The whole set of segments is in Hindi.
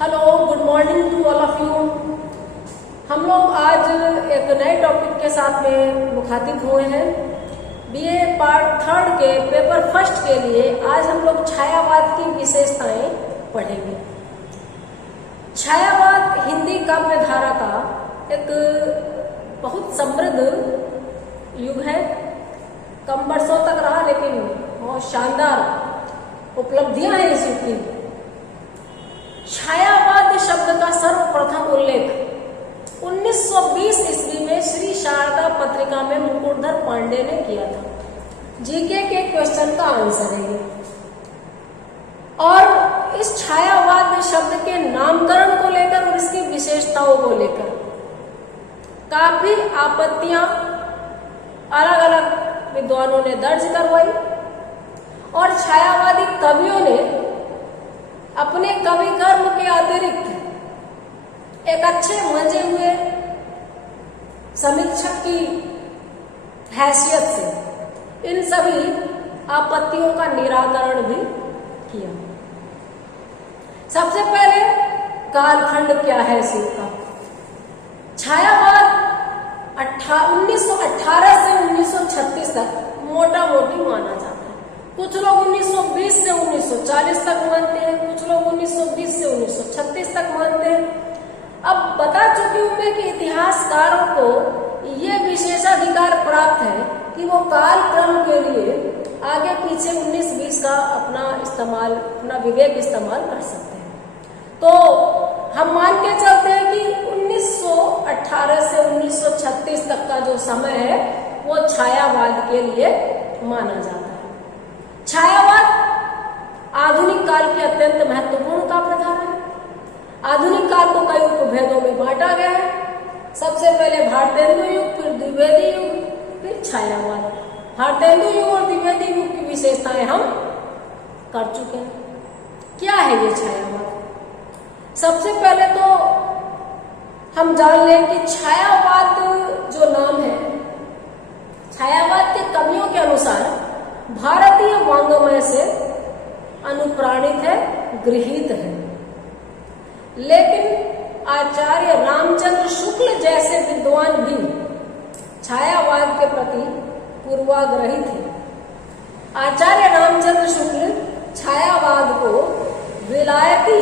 Hello, good morning to all of you. हम लोग आज एक नए टॉपिक के साथ में मुखातिब हुए हैं। बीए पार्ट 3 के पेपर फर्स्ट के लिए आज हम लोग छायावाद की विशेषताएं पढ़ेंगे। छायावाद हिंदी काव्य धारा का एक बहुत समृद्ध युग है। कम वर्षों तक रहा, लेकिन बहुत शानदार उपलब्धियां हैं इस युग की। छायावाद शब्द का सर्वप्रथम उल्लेख 1920 ईस्वी में श्री शारदा पत्रिका में मुकुटधर पांडे ने किया था। जीके के क्वेश्चन का आंसर है ये। और इस छायावाद शब्द के नामकरण को लेकर और इसकी विशेषताओं को लेकर काफी आपत्तियां अलग अलग विद्वानों ने दर्ज करवाई और छायावादी कवियों ने अपने कवि कर्म के अतिरिक्त एक अच्छे मंजे हुए समीक्षक की हैसियत से इन सभी आपत्तियों का निराकरण भी किया। सबसे पहले कालखंड क्या है इसका। छायावाद 1918 से 1936 तक मोटा मोटी माना जाता है। कुछ लोग 1920 से 1940 तक मानते हैं, कुछ लोग 1920 से 1936 तक मानते हैं। अब बता चुकी हूं मैं कि इतिहासकारों को ये विशेषाधिकार प्राप्त है कि वो काल क्रम के लिए आगे पीछे 19-20 का अपना विवेक इस्तेमाल कर सकते हैं। तो हम मान के चलते हैं कि 1918 से 1936 तक का जो समय है वो छायावाद के लिए माना जाता है। छायावाद आधुनिक काल की अत्यंत महत्वपूर्ण काव्य धारा है। आधुनिक काल को कई उपभेदों में बांटा गया है। सबसे पहले भारतेंदु युग, फिर द्विवेदी युग, फिर छायावाद। भारतेंदु युग और द्विवेदी युग की विशेषताएं हम कर चुके हैं। क्या है ये छायावाद? सबसे पहले तो हम जान लें कि छायावाद जो नाम है, छायावाद के कवियों के अनुसार भारतीय वाङ्मय से अनुप्राणित है, गृहीत है। लेकिन आचार्य रामचंद्र शुक्ल जैसे विद्वान भी छायावाद के प्रति पूर्वाग्रही थे। आचार्य रामचंद्र शुक्ल छायावाद को विलायती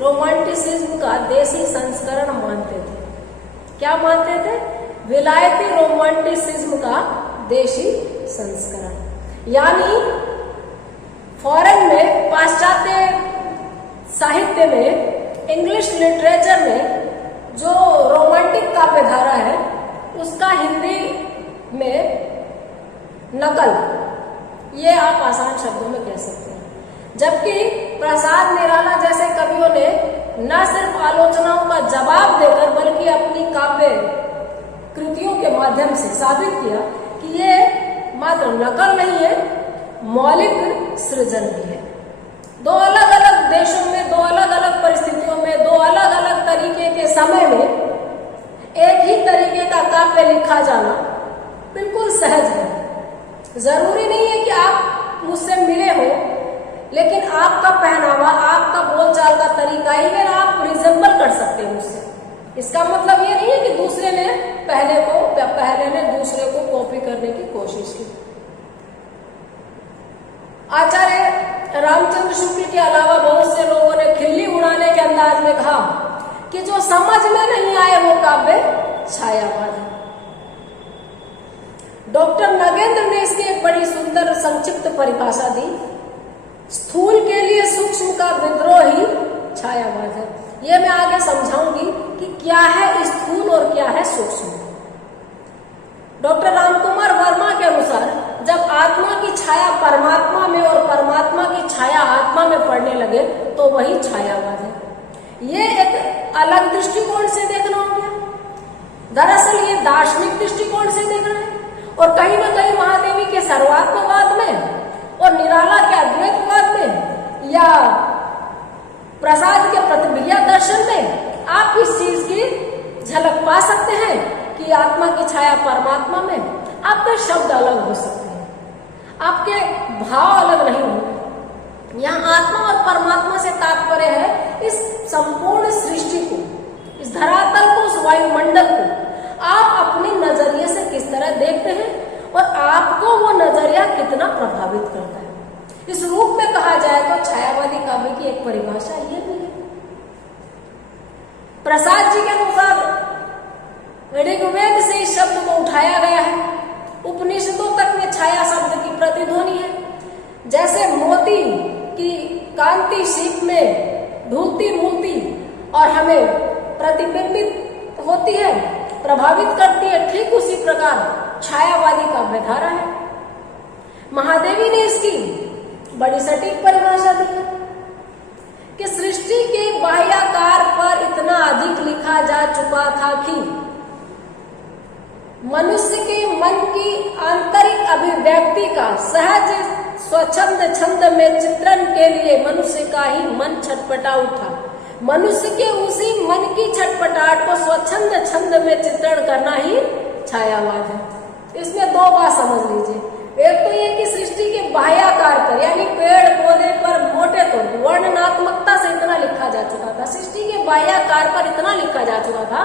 रोमांटिसिज्म का देसी संस्करण मानते थे। क्या मानते थे? विलायती रोमांटिसिज्म का देशी संस्करण। यानी फॉरेन में, पाश्चात्य साहित्य में, इंग्लिश लिटरेचर में जो रोमांटिक काव्य धारा है उसका हिंदी में नकल, ये आप आसान शब्दों में कह सकते हैं। जबकि प्रसाद निराला जैसे कवियों ने न सिर्फ आलोचनाओं का जवाब देकर बल्कि अपनी काव्य कृतियों के माध्यम से साबित किया कि ये मात्र नकल नहीं है, मौलिक सृजन भी है। दो अलग अलग देशों में, दो अलग अलग परिस्थितियों में, दो अलग अलग तरीके के समय में एक ही तरीके का काव्य लिखा जाना बिल्कुल सहज है। जरूरी नहीं है कि आप मुझसे मिले हो, लेकिन आपका पहनावा, आपका बोलचाल का तरीका ही में आप रिजेंबल कर सकते हैं मुझसे। इसका मतलब ये नहीं है कि दूसरे ने पहले ने दूसरे को कॉपी करने की कोशिश की। आचार्य रामचंद्र शुक्ल के अलावा बहुत से लोगों ने खिल्ली उड़ाने के अंदाज में कहा कि जो समझ में नहीं आए वो काव्य छायावाद है। डॉक्टर नगेंद्र ने इसकी एक बड़ी सुंदर संक्षिप्त परिभाषा दी। स्थूल के लिए सूक्ष्म का विद्रोह ही छायावाद है। ये मैं आगे समझाऊंगी कि क्या है स्थूल और क्या है सूक्ष्म। डॉक्टर रामकुमार वर्मा के अनुसार जब आत्मा की छाया परमात्मा में और परमात्मा की छाया आत्मा में पड़ने लगे तो वही छायावाद है। ये एक अलग दृष्टिकोण से देखना हो गया। दरअसल ये दार्शनिक दृष्टिकोण से देखना है और कहीं ना कहीं महादेवी के सर्वात्मवाद में और निराला के अद्वैतवाद में या प्रसाद के प्रतिक्रिया दर्शन में आप इस चीज की झलक पा सकते हैं कि आत्मा की छाया परमात्मा में। आपके शब्द अलग हो सकते हैं, आपके भाव अलग नहीं होंगे। यहाँ आत्मा और परमात्मा से तात्पर्य है इस संपूर्ण सृष्टि को, इस धरातल को, उस वायुमंडल को आप अपने नजरिए से किस तरह देखते हैं और आपको वो नजरिया कितना प्रभावित करता है। इस रूप में कहा जाए तो छायावादी काव्य की एक परिभाषा ये भी है। प्रसाद जी के अनुसार ऋग्वेद से इस शब्द को उठाया गया है। उपनिषदों तक में छाया शब्द की प्रतिध्वनि है। जैसे मोती की कांति शीप में ढूंढती मूर्ति और हमें प्रतिबिंबित होती है, प्रभावित करती है, ठीक उसी प्रकार छायावादी काव्यधारा है। महादेवी ने इसकी बड़ी सटीक परिभाषा दी है कि सृष्टि के बाह्याकार पर इतना अधिक लिखा जा चुका था कि मनुष्य के मन की आंतरिक अभिव्यक्ति का सहज स्वच्छंद छंद में चित्रण के लिए मनुष्य का ही मन छटपटा उठा। मनुष्य के उसी मन की छटपटाहट को स्वच्छंद छंद में चित्रण करना ही छायावाद है। इसमें दो बात समझ लीजिए। एक तो ये कि सृष्टि के बाह्याकार पर यानी पेड़ पौधे पर मोटे तौर पर वर्णनात्मकता से इतना लिखा जा चुका था, सृष्टि के बाह्याकार पर इतना लिखा जा चुका था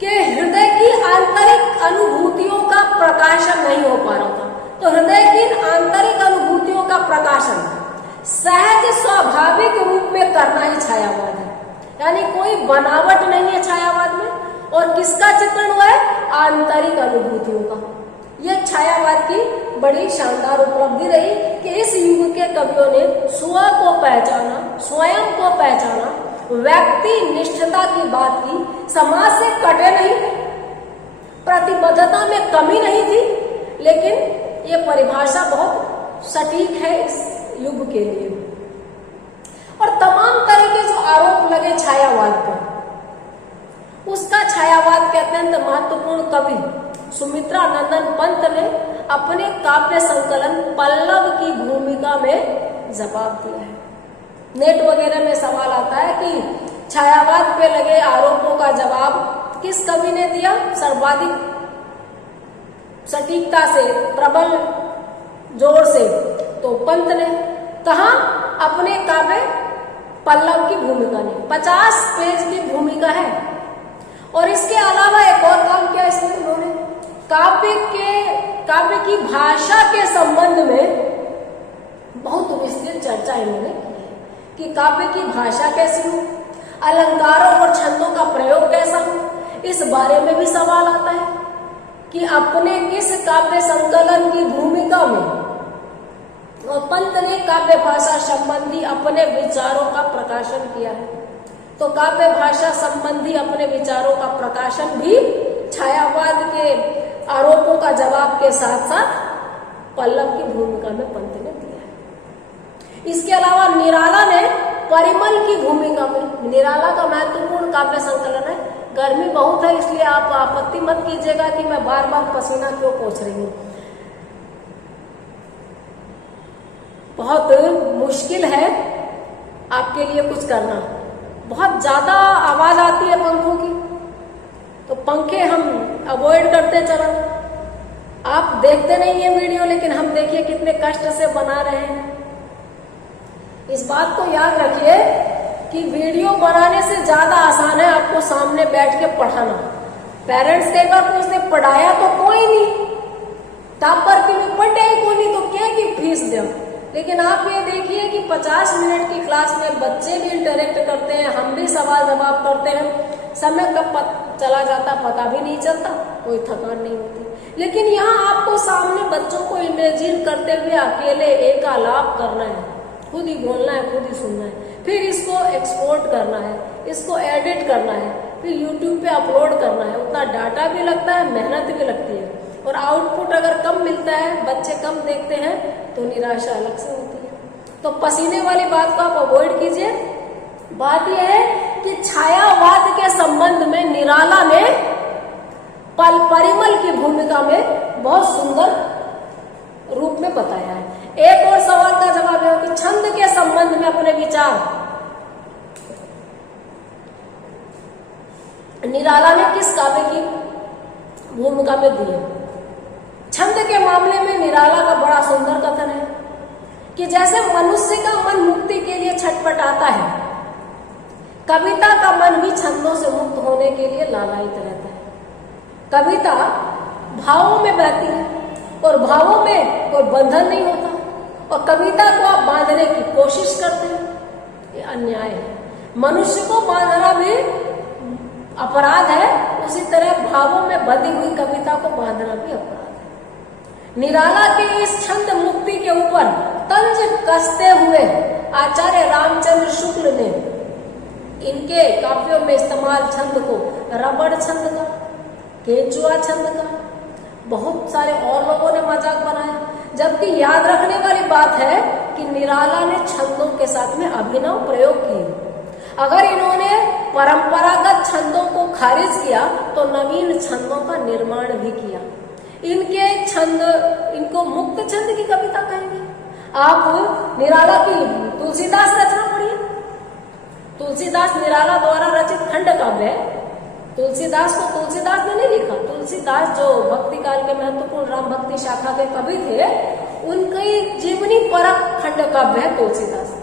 कि हृदय की आंतरिक अनुभूतियों का प्रकाशन नहीं हो पा रहा था। तो हृदय की आंतरिक अनुभूतियों का प्रकाशन सहज स्वाभाविक रूप में करना ही छायावाद है। यानी कोई बनावट नहीं है छायावाद में। और किसका चित्रण हुआ है? आंतरिक अनुभूतियों का। यह छायावाद की बड़ी शानदार उपलब्धि रही कि इस युग के कवियों ने स्व को पहचाना, स्वयं को पहचाना, व्यक्ति निष्ठता की बात की, समाज से कटे नहीं, प्रतिबद्धता में कमी नहीं थी, लेकिन ये परिभाषा बहुत सटीक है इस युग के लिए। और तमाम तरह के जो आरोप लगे छायावाद पर, उसका छायावाद के अत्यंत महत्वपूर्ण कवि सुमित्रा नंदन पंत ने अपने काव्य संकलन पल्लव की भूमिका में जवाब दिया है। नेट वगैरह में सवाल आता है कि छायावाद पे लगे आरोपों का जवाब किस कवि ने दिया सर्वाधिक सटीकता से, प्रबल जोर से? तो पंत ने। कहा? अपने काव्य पल्लव की भूमिका ने। 50 पेज की भूमिका है। और इसके अलावा एक और काम किया इसमें उन्होंने, काव्य की भाषा के संबंध में बहुत विस्तृत चर्चा इन्होंने की है कि काव्य की भाषा कैसी हो, अलंकारों और छंदों का प्रयोग कैसा हो। इस बारे में भी सवाल आता है कि अपने किस काव्य संकलन की भूमिका में और पंत ने काव्य भाषा संबंधी अपने विचारों का प्रकाशन किया है। तो काव्य भाषा संबंधी अपने विचारों का प्रकाशन भी छायावाद के आरोपों का जवाब के साथ साथ पल्लव की भूमिका में पंत ने दिया है। इसके अलावा निराला ने परिमल की भूमिका में, निराला का महत्वपूर्ण काव्य संकलन है। गर्मी बहुत है इसलिए आप आपत्ति मत कीजिएगा कि मैं बार बार पसीना क्यों पोंछ रही हूँ। बहुत मुश्किल है आपके लिए कुछ करना, बहुत ज्यादा आवाज आती है पंखों की, तो पंखे हम अवॉइड करते चला। आप देखते नहीं है वीडियो, लेकिन हम देखिए कितने कष्ट से बना रहे हैं। इस बात को याद रखिए कि वीडियो बनाने से ज्यादा आसान है आपको सामने बैठ के पढ़ाना। पेरेंट्स देखा तो उसने पढ़ाया तो कोई नहीं, टॉपर के लिए पढ़े ही कोई नहीं, तो क्या की फीस दो। लेकिन आप ये देखिए कि 50 मिनट की क्लास में बच्चे भी इंटरेक्ट करते हैं, हम भी सवाल जवाब करते हैं, समय कब चला जाता पता भी नहीं चलता, कोई थकान नहीं होती। लेकिन यहाँ आपको सामने बच्चों को इमेजिन करते हुए अकेले एकालाप करना है, खुद ही बोलना है, खुद ही सुनना है, फिर इसको एक्सपोर्ट करना है, इसको एडिट करना है, फिर यूट्यूब पे अपलोड करना है। उतना डाटा भी लगता है, मेहनत भी लगती है, और आउटपुट अगर कम मिलता है, बच्चे कम देखते हैं, तो निराशा अलग से होती है। तो पसीने वाली बात को आप अवॉइड कीजिए। बात यह है कि छायावाद के संबंध में निराला ने परिमल की भूमिका में बहुत सुंदर रूप में बताया है। एक और सवाल का जवाब है कि छंद के संबंध में अपने विचार निराला ने किस काव्य की भूमिका में दिए। छंद के मामले में निराला का बड़ा सुंदर कथन है कि जैसे मनुष्य का मन मुक्ति के लिए छटपटाता है, कविता का मन भी छंदों से मुक्त होने के लिए लालायित रहता है। कविता भावों में बहती है और भावों में कोई बंधन नहीं होता, और कविता को आप बांधने की कोशिश करते हैं, ये अन्याय है। मनुष्य को बांधना भी अपराध है, उसी तरह भावों में बंधी हुई कविता को बांधना भी अपराध है। निराला के इस छंद मुक्ति के ऊपर तंज कसते हुए आचार्य रामचंद्र शुक्ल ने इनके काव्यों में इस्तेमाल छंद को रबड़ छंद का, केंचुआ छंद का, बहुत सारे और लोगों ने मजाक बनाया। जबकि याद रखने वाली बात है कि निराला ने छंदों के साथ में अभिनव प्रयोग किए। अगर इन्होंने परंपरागत छंदों को खारिज किया तो नवीन छंदों का निर्माण भी किया। इनके छंद, इनको मुक्त छंद की कविता कहेंगे। आप निराला की तुलसीदास रचना पढ़िए। तुलसीदास निराला द्वारा रचित खंड काव्य है। तुलसीदास को तुलसीदास ने नहीं लिखा। तुलसीदास जो भक्ति काल के महत्वपूर्ण राम भक्ति शाखा के कवि थे, उनकी जीवनी परक खंड काव्य है तुलसीदास।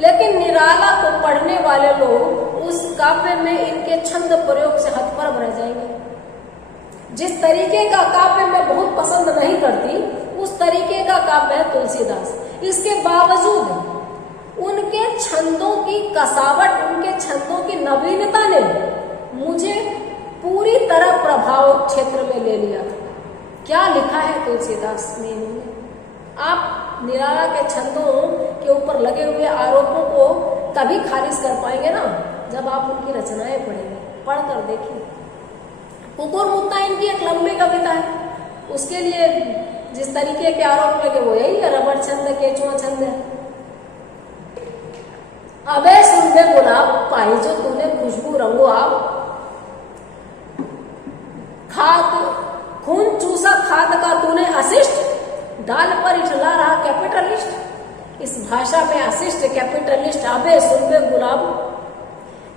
लेकिन निराला को पढ़ने वाले लोग उस काव्य में इनके छंद प्रयोग से हतप्रभ रह जाएंगे। जिस तरीके का काव्य मैं बहुत पसंद नहीं करती, उस तरीके का काव्य है तुलसीदास। इसके बावजूद उनके छंदों की कसावट, उनके छंदों की नवीनता ने मुझे पूरी तरह प्रभाव क्षेत्र में ले लिया था। क्या लिखा है तुलसीदास ने। आप निराला के छंदों के ऊपर लगे हुए आरोपों को तभी खारिज कर पाएंगे ना, जब आप उनकी रचनाएं पढ़ेंगे। पढ़कर देखिए। कुकुर मुत्ता इनकी एक लंबी कविता है, उसके लिए जिस तरीके के आरोप लगे वो यही है, रबड़ छंद, केंचुआ छंद है। अबे सुनबे गुलाब पाई जो तूने खुशबू रंगो आप, खाद खून चूसा खाद का तूने अशिष्ट, डाल पर इठला रहा कैपिटलिस्ट। इस भाषा में अशिष्ट, कैपिटलिस्ट, अबे सुनबे गुलाब,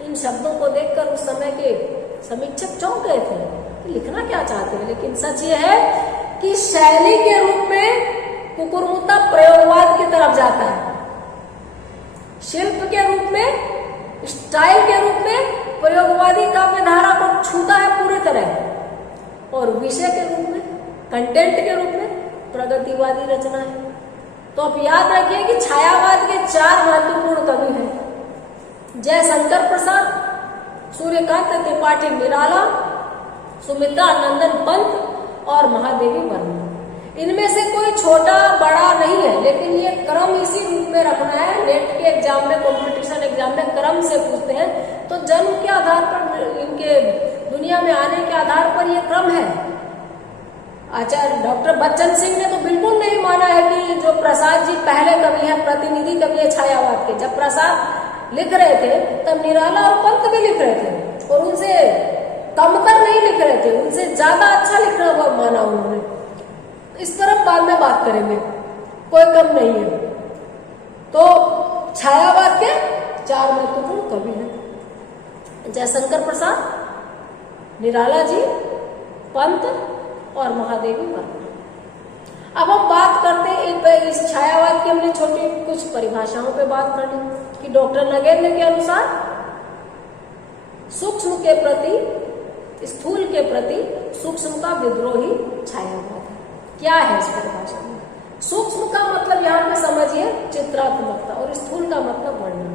इन शब्दों को देखकर उस समय के समीक्षक चौंक गए थे कि लिखना क्या चाहते हैं। लेकिन सच ये है कि शैली के रूप में कुकुरमुत्ता प्रयोगवाद की तरफ जाता है, शिल्प के रूप में, स्टाइल के रूप में प्रयोगवादी काव्य धारा को छूता है पूरी तरह, और विषय के रूप में, कंटेंट के रूप में प्रगतिवादी रचना है। तो आप याद रखिए कि छायावाद के 4 महत्वपूर्ण कवि हैं। जयशंकर प्रसाद, सूर्यकांत त्रिपाठी निराला, सुमित्रा नंदन पंत और महादेवी वर्मा। इनमें से कोई छोटा बड़ा नहीं है, लेकिन ये क्रम इसी रूप में रखना है। नेट के एग्जाम में, कंपटीशन एग्जाम में क्रम से पूछते हैं, तो जन्म के आधार पर, इनके दुनिया में आने के आधार पर ये क्रम है। आचार्य डॉक्टर बच्चन सिंह ने तो बिल्कुल नहीं माना है कि जो प्रसाद जी पहले कवि हैं, प्रतिनिधि कवि है छायावाद के। जब प्रसाद लिख रहे थे तब निराला और पंत भी लिख रहे थे, और उनसे कमतर नहीं लिख रहे थे, उनसे ज्यादा अच्छा लिखना हुआ माना उन्होंने। इस पर हम बाद में बात करेंगे, कोई कम नहीं है। तो छायावाद के 4 महत्वपूर्ण कवि हैं, जयशंकर प्रसाद, निराला जी, पंत और महादेवी वर्मा। अब हम बात करते हैं इस छायावाद की। हमने छोटी कुछ परिभाषाओं पे बात कर ली कि डॉक्टर नगेन्द्र के अनुसार सूक्ष्म के प्रति, स्थूल के प्रति सूक्ष्म का विद्रोही छायावाद है। क्या है इस परिभाषा में? सूक्ष्म का मतलब यहाँ पे समझिए चित्रात्मकता, और स्थूल का मतलब वर्णन।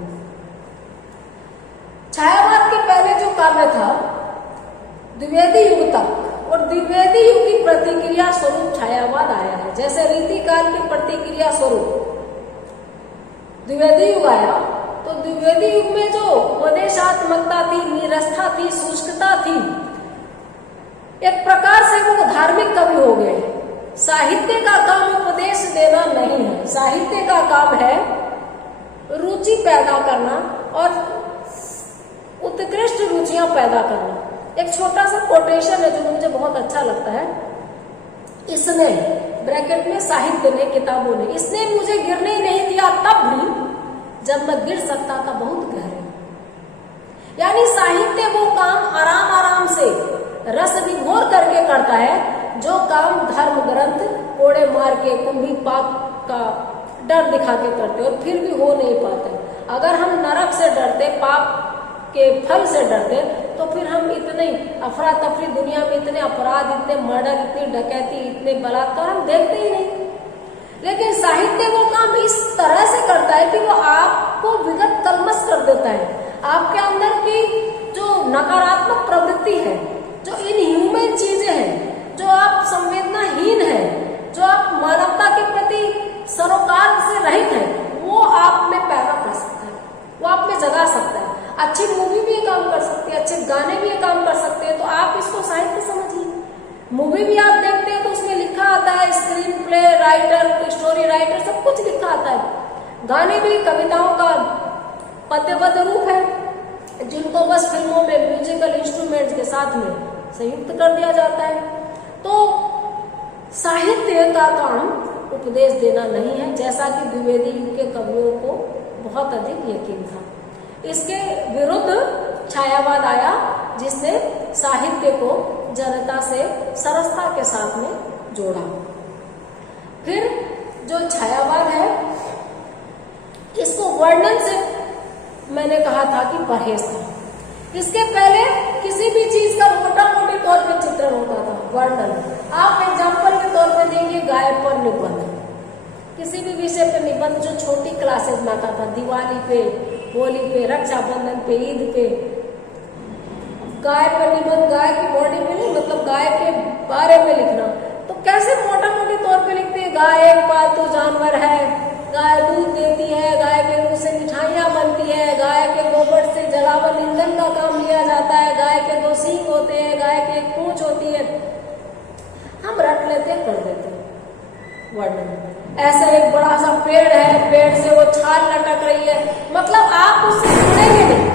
छायावाद के पहले जो काव्य था द्विवेदी युग तक, और द्विवेदी युग की प्रतिक्रिया स्वरूप छायावाद आया है। जैसे रीतिकाल की प्रतिक्रिया स्वरूप द्विवेदी युग आया, तो द्विवेदी युग में जो उपदेशात्मकता थी, नीरसता थी, शुष्कता थी, एक प्रकार से वो धार्मिक कवि हो गए। साहित्य का काम उपदेश देना नहीं है, साहित्य का काम है रुचि पैदा करना और उत्कृष्ट रुचियां पैदा करना। एक छोटा सा कोटेशन है जो मुझे बहुत अच्छा लगता है। इसने, ब्रैकेट में साहित्य ने, किताबों ने, इसने मुझे गिरने नहीं दिया तब भी जब मैं गिर सकता था बहुत गहरे। यानी साहित्य वो काम आराम आराम से रस विभोर करके करता है जो काम धर्म ग्रंथ कोड़े मार के, कुंभी पाप का डर दिखा के करते और फिर भी हो नहीं पाते। अगर हम नरक से डरते, पाप के फल से डरते तो फिर हम इतने अफरा तफरी दुनिया में, इतने अपराध, इतने मर्डर, इतनी डकैती, इतने बलात्कार हम देखते ही नहीं। लेकिन साहित्य वो काम इस तरह से करता है कि वो आपको विगत कलमश कर देता है। आपके अंदर की जो नकारात्मक प्रवृत्ति है, जो इनह्यूमन चीजें हैं, जो आप संवेदनाहीन है, जो आप मानवता के प्रति सरोकार से रहित है, वो आप में पैदा कर सकता है, वो आप में जगा सकता है। अच्छी मूवी भी ये काम कर सकती है, अच्छे गाने भी ये काम कर सकते हैं। तो आप इसको साहित्य समझिए। मूवी भी आप देखते हैं तो उसमें लिखा आता है, screen play writer, story writer, सब कुछ लिखा आता है। गाने भी कविताओं का पद्यबद्ध रूप है, जिनको बस फिल्मों में म्यूजिकल इंस्ट्रूमेंट्स के साथ में संयुक्त कर दिया जाता है। तो साहित्य का काम उपदेश देना नहीं है, जैसा कि द्विवेदी युग के कवियों को बहुत अधिक यकीन था। इसके विरुद्ध छायावाद आया, जिसने साहित्य को जनता से सरसता के साथ में जोड़ा। फिर जो छायावाद है, इसको वर्णन से मैंने कहा था कि परहेज था। इसके पहले किसी भी चीज का मोटा मोटी तौर पे चित्रण होता था, वर्णन। आप एग्जाम्पल के तौर पे देखिए, गाय पर निबंध, किसी भी विषय पे निबंध जो छोटी क्लासेस में आता था, दिवाली पे, होली पे, रक्षाबंधन पे, ईद पे, गाय पर निबंध, गाय की बॉडी में नहीं, मतलब गाय के बारे में लिखना। तो कैसे मोटा मोटी तौर पे लिखते हैं, गाय एक पालतू जानवर है, गाय दूध देती है, गाय के दूध से मिठाइयाँ बनती है, गाय के गोबर से जलावन ईंधन का काम लिया जाता है, गाय के 2 सींग होते हैं, गाय की एक पूंछ होती है। हम रट लेते हैं, कर देते हैं वर्णन। ऐसा एक बड़ा सा पेड़ है, पेड़ से वो छाल लटक रही है, मतलब आप उससे जुड़ेंगे नहीं,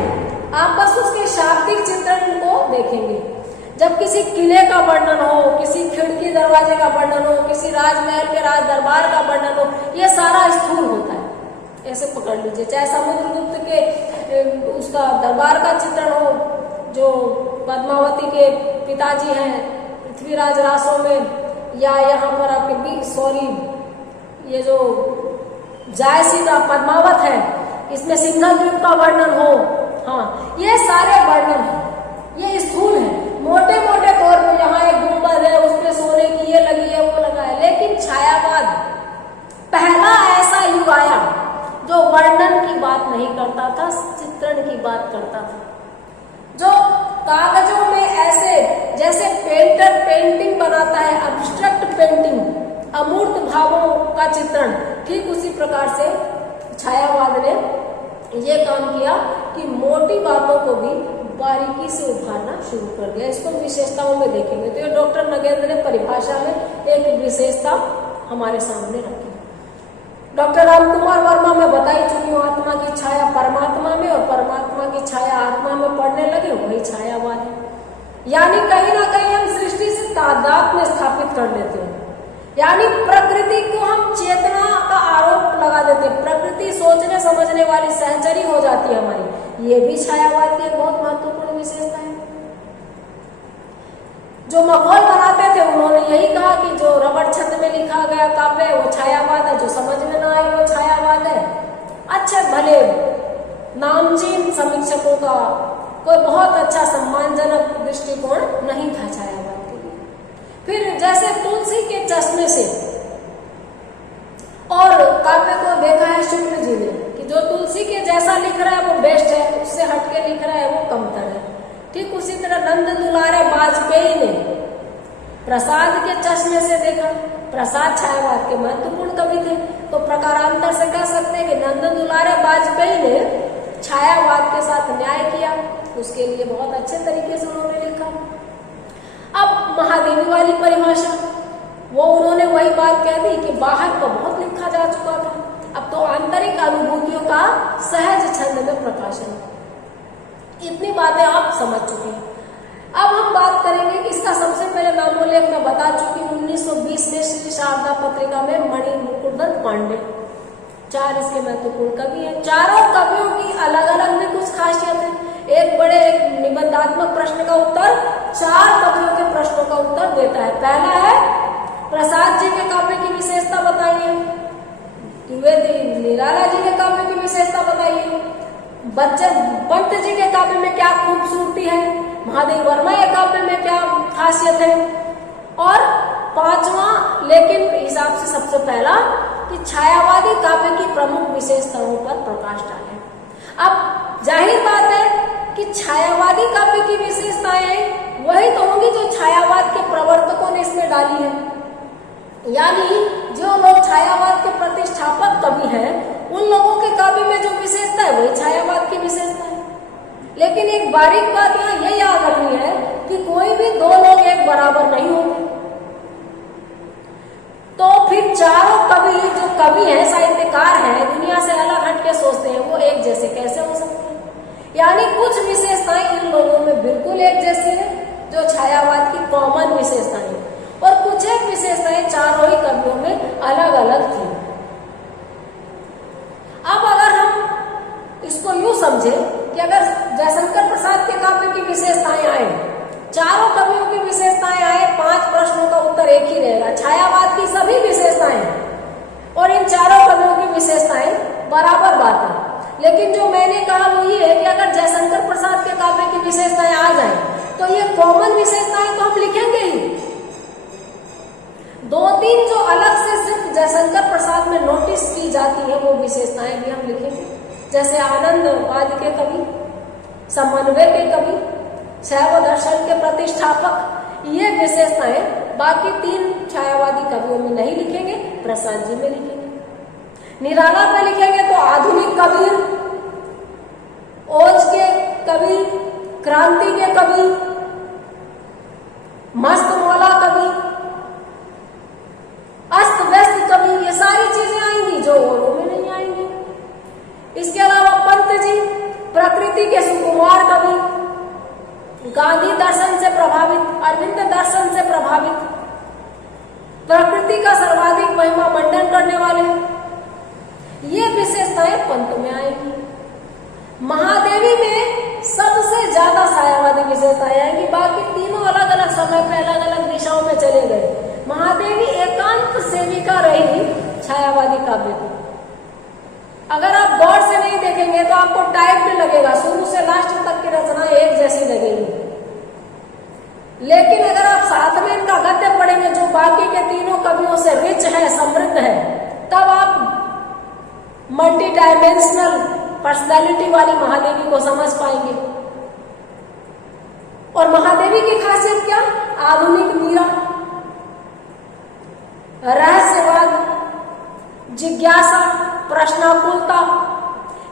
आप बस उसके शाब्दिक चित्रण को देखेंगे। जब किसी किले का वर्णन हो, किसी खिड़की दरवाजे का वर्णन हो, किसी राजमहल के राज दरबार का वर्णन हो, ये सारा स्थूल होता है। ऐसे पकड़ लीजिए, चाहे समुद्रगुप्त के उसका दरबार का चित्रण हो, जो पद्मावती के पिताजी हैं पृथ्वीराज रासों में, या यहाँ पर आपके ये जो जायसी का पद्मावत है, इसमें सिंहद्वीप का वर्णन हो, हाँ, ये सारे वर्णन है, ये स्थूल है। मोटे मोटे तौर पे यहाँ एक गुंबद है, उस पे सोने की ये लगी है, वो लगा है। लेकिन छायावाद पहला ऐसा युग आया जो वर्णन की बात नहीं करता था, चित्रण की बात करता था। जो कागजों में ऐसे, जैसे पेंटर पेंटिंग बनाता है, अब्स्ट्रक्ट पेंटिंग, अमूर्त भावों का चित्रण, ठीक उसी प्रकार से छायावाद ने ये काम किया कि मोटी बातों को भी बारीकी से उभारना शुरू कर दिया। इसको विशेषताओं में देखेंगे तो ये डॉक्टर नगेंद्र ने परिभाषा में एक विशेषता हमारे सामने रखी। डॉक्टर रामकुमार वर्मा मैं बता ही चुकी हूँ, आत्मा की छाया परमात्मा में और परमात्मा की छाया आत्मा में पड़ने लगे, वही छायावाद है। यानी कहीं ना कहीं हम सृष्टि से तादाद में स्थापित कर लेते हैं, यानी प्रकृति को हम चेतना का आरोप लगा देते हैं, प्रकृति सोचने समझने वाली सहचरी हो जाती है हमारी। ये भी छायावाद की एक बहुत महत्वपूर्ण विशेषता है। जो माहौल बनाते थे उन्होंने यही कहा कि जो रबड़ छंद में लिखा गया काव्य है वो छायावाद है, जो समझ में ना आए वो छायावाद है। अच्छे भले नामचीन समीक्षकों का कोई बहुत अच्छा सम्मानजनक दृष्टिकोण नहीं था छायावाद के लिए। फिर जैसे तुलसी के चश्मे से और काव्य को देखा है शुक्ल जी ने कि जो तुलसी के जैसा लिख रहा है वो बेस्ट है, उससे हटके लिख रहा है वो कमतर है। ठीक उसी तरह नंद दुलारे वाजपेयी ने प्रसाद के चश्मे से देखा। प्रसाद छायावाद के महत्वपूर्ण कवि थे, तो प्रकारांतर से कह सकते हैं कि नंद दुलारे वाजपेयी ने छायावाद के साथ न्याय किया, उसके लिए बहुत अच्छे तरीके से उन्होंने लिखा। अब महादेवी वाली परिभाषा, वो उन्होंने वही बात कह दी कि बाहर तो बहुत लिखा जा चुका था, अब तो आंतरिक अनुभूतियों का सहज छंद में प्रकाशन। इतनी बातें आप समझ चुके हैं। अब हम बात करेंगे कि इसका सबसे पहले नामोल्लेख मैं बता चुकी हूँ 1920 में श्री शारदा पत्रिका में मणि मुकुंदन पांडे। 4 इसके महत्वपूर्ण कवि हैं। चारों कवियों की अलग अलग भी कुछ खासियत है। एक बड़े एक निबंधात्मक प्रश्न का उत्तर 4 कवियों के प्रश्नों का उत्तर देता है। पहला है प्रसाद जी के काव्य की विशेषता बताइए, द्विवेदी निराला जी के काव्य की विशेषता बताइए, बच्चे पंत जी के काव्य में क्या खूबसूरती है, महादेव वर्मा के काव्य में क्या खासियत है, और पांचवा लेकिन हिसाब से सबसे पहला कि छायावादी काव्य की प्रमुख विशेषताओं पर प्रकाश डालें। अब जाहिर बात है कि छायावादी काव्य की विशेषताएं वही तो होंगी जो छायावाद के प्रवर्तकों ने इसमें डाली है, यानी जो लोग छायावाद के प्रतिष्ठापक कवि हैं उन लोगों के काव्य में जो विशेषता है वही छायावाद की विशेषता है। लेकिन एक बारीक बात यहाँ ये याद रखनी है कि कोई भी दो लोग एक बराबर नहीं होते। तो फिर चारों कवि जो कवि हैं, साहित्यकार हैं, दुनिया से अलग हट के सोचते हैं, वो एक जैसे कैसे हो सकते हैं? यानी कुछ विशेषताएं इन लोगों में बिल्कुल एक जैसी है जो छायावाद की कॉमन विशेषताएं, और कुछ एक विशेषताएं चारों ही कवियों में अलग अलग थी। अब अगर हम इसको यूं समझे कि अगर जयशंकर प्रसाद के काव्य की विशेषताएं आए, चारों कवियों की विशेषताएं आए, 5 प्रश्नों का उत्तर एक ही रहेगा, छायावाद की सभी विशेषताएं और इन चारों कवियों की विशेषताएं बराबर बात है। लेकिन जो मैंने कहा वो ये है कि अगर जयशंकर प्रसाद के काव्य की विशेषताएं आ जाए तो ये कॉमन विशेषताएं तो हम लिखेंगे ही, 2-3 जो अलग से सिर्फ जयशंकर प्रसाद में नोटिस की जाती है वो विशेषताएं भी हम लिखेंगे, जैसे आनंदवाद के कवि, समन्वय के कवि, शैव दर्शन के प्रतिष्ठापक, ये विशेषताएं बाकी 3 छायावादी कवियों में नहीं लिखेंगे, प्रसाद जी में लिखेंगे। निराला पे लिखेंगे तो आधुनिक कवि, ओज के कवि, क्रांति के कवि, मस्त मौला कवि, अस्त व्यस्त कवि, ये सारी चीजें आएंगी जो औरों में नहीं आएंगी। इसके अलावा पंत जी प्रकृति के सुकुमार कवि, गांधी दर्शन से प्रभावित, अरविंद दर्शन से प्रभावित, प्रकृति का सर्वाधिक महिमा मंडन करने वाले, ये विशेषताएं पंत में आएंगी। महादेवी में सबसे ज्यादा छायावादी विशेषताएं आएंगी, बाकी तीनों अलग अलग समय पे अलग अलग दिशाओं में चले गए। महादेवी एकांत सेविका रही छायावादी काव्य की। अगर आप गौर से नहीं देखेंगे तो आपको टाइप लगेगा, शुरू से लास्ट तक की रचना एक जैसी लगेगी। लेकिन अगर आप साथ में इनका गद्य पढ़ेंगे जो बाकी के तीनों कवियों से रिच है, समृद्ध है, तब आप मल्टी डायमेंशनल पर्सनैलिटी वाली महादेवी को समझ पाएंगे। और महादेवी की खासियत क्या? आधुनिक मीरा, रहस्यवाद, जिज्ञासा, प्रश्नाकुलता,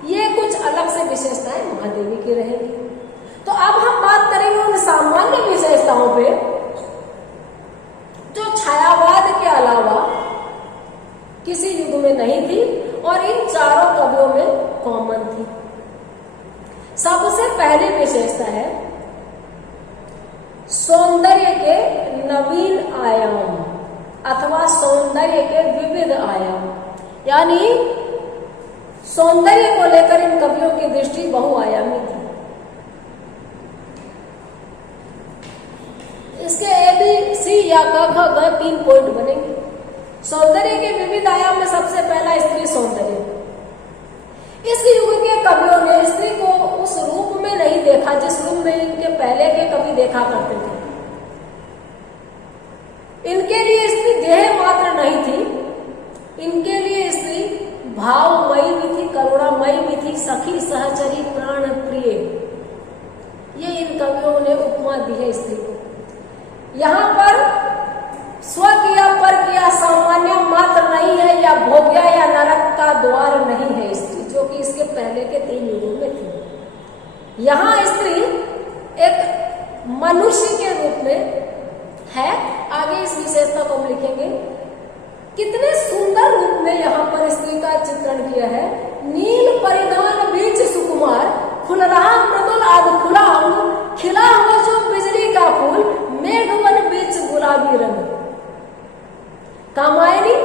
ये कुछ अलग से विशेषताएं महादेवी की रहेंगी। तो अब हम बात करेंगे उन सामान्य विशेषताओं पे जो छायावाद के अलावा किसी युग में नहीं थी और इन चारों कवियों में कॉमन थी। सबसे पहली विशेषता है सौंदर्य के नवीन आयाम अथवा सौंदर्य के विविध आयाम, यानी सौंदर्य को लेकर इन कवियों की दृष्टि बहुआयामी थी। इसके ABC या ग 3 पॉइंट बनेंगे। सौंदर्य के विविध आयाम में सबसे पहला स्त्री सौंदर्य। इस युग के कवियों ने स्त्री को उस रूप में नहीं देखा जिस रूप में इनके पहले के कवि देखा करते थे। इनके लिए स्त्री देह मात्र नहीं थी, इनके लिए स्त्री भावमयी भी थी, करुणामयी भी थी, सखी, सहचरी, प्राण प्रिय। ये इन कवियों ने उपमा दी है स्त्री को। यहाँ पर स्व किया पर किया सामान्य मात्र नहीं है या भोग्या या नरक का द्वार नहीं है स्त्री, जो कि इसके पहले के 3 युगों में थी। यहाँ स्त्री एक मनुष्य के रूप में है। आगे इस विशेषता को हम लिखेंगे। कितने सुंदर रूप में यहाँ पर स्त्री का चित्रण किया है। नील परिधान बीच सुकुमार, खुल रहा मृदुल आद खुला अंग, खिला हुआ जो बिजली का फूल, मेघवन बीच गुलाबी रंग। कामायनी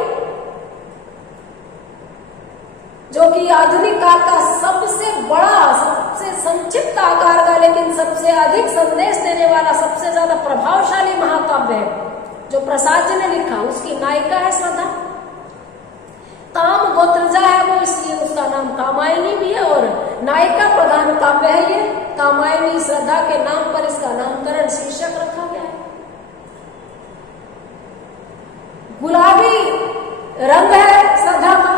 जो कि आधुनिक काल का सबसे बड़ा, सबसे संक्षिप्त आकार का लेकिन सबसे अधिक संदेश देने वाला, सबसे ज्यादा प्रभावशाली महाकाव्य है जो प्रसाद जी ने लिखा। उसकी नायिका है श्रद्धा। काम गोत्रजा है वो, इसलिए उसका नाम कामायनी भी है और नायिका प्रधान काव्य है ये। कामायनी श्रद्धा के नाम पर इसका नामकरण शीर्षक रखा गया है। गुलाबी रंग है श्रद्धा का,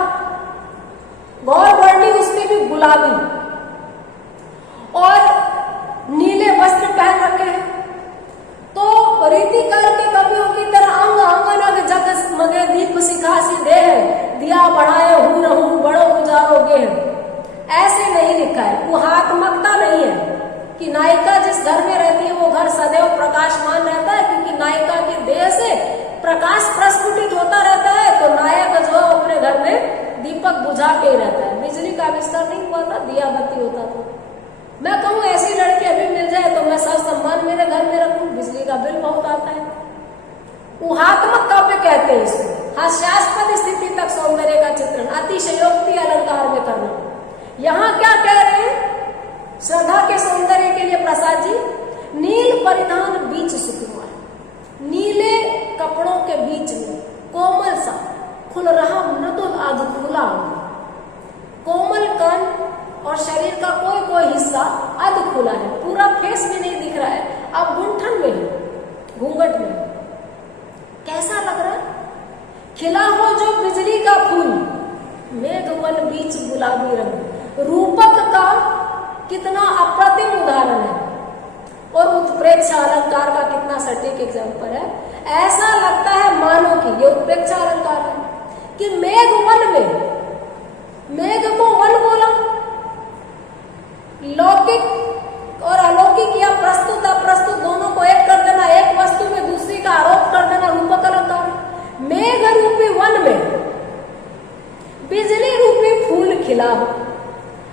गौरवर्णी उसमें भी गुलाबी, और नीले वस्त्र पहन रखे हैं। तो रीतिकाल के कवियों की तरह अंग अंगन जग मगे दीप सिखासी दे, दिया बढ़ाए हूं रहूं बड़ो गुजारो गे, ऐसे नहीं लिखा है। ऊहात्मकता नहीं है कि नायिका जिस घर में रहती है वो घर सदैव प्रकाशमान रहता है, क्योंकि नायिका के देह से प्रकाश प्रस्फुटित होता रहता है। तो नायक जो अपने घर में दीपक बुझा के ही रहता है। बिजली का आविष्कार नहीं हुआ था, दिया बत्ती होता था। मैं कहूँ ऐसी लड़की अभी मिल जाए तो मैं सब सम्मान मेरे घर में रखूं, बिजली का बिल बहुत आता है। ऊहात्मक काव्य कहते हैं इसको। हास्यास्पद स्थिति तक सौंदर्य का चित्रण अतिशयोक्ति अलंकार में करना। यहाँ क्या कह रहे हैं श्रद्धा के सौंदर्य के लिए प्रसाद जी? नील परिधान बीच सुकुमार, नीले कपड़ों के बीच में कोमल सा खुल रहा मृदुल अधखुला, कोमल कान और शरीर का कोई कोई हिस्सा अध खुला है, पूरा फेस भी नहीं दिख रहा है, अब गुंठन में है, घूंघट में। कैसा लग रहा है? खिला हो जो बिजली का फूल, मेघवन बीच गुलाबी रंग। रूपक का कितना अप्रतिम उदाहरण है और उत्प्रेक्षा अलंकार का कितना सटीक एग्जाम्पल है। ऐसा लगता है मानो कि ये उत्प्रेक्षा अलंकार है कि मेघवन में, मेघ को वन बोला, लौकिक और अलौकिक या प्रस्तुत अप्रस्तुत दोनों को एक कर देना, एक वस्तु में दूसरी का आरोप कर देना रूपक अलंकार। मेघ रूपी वन में बिजली रूपी फूल खिला हो,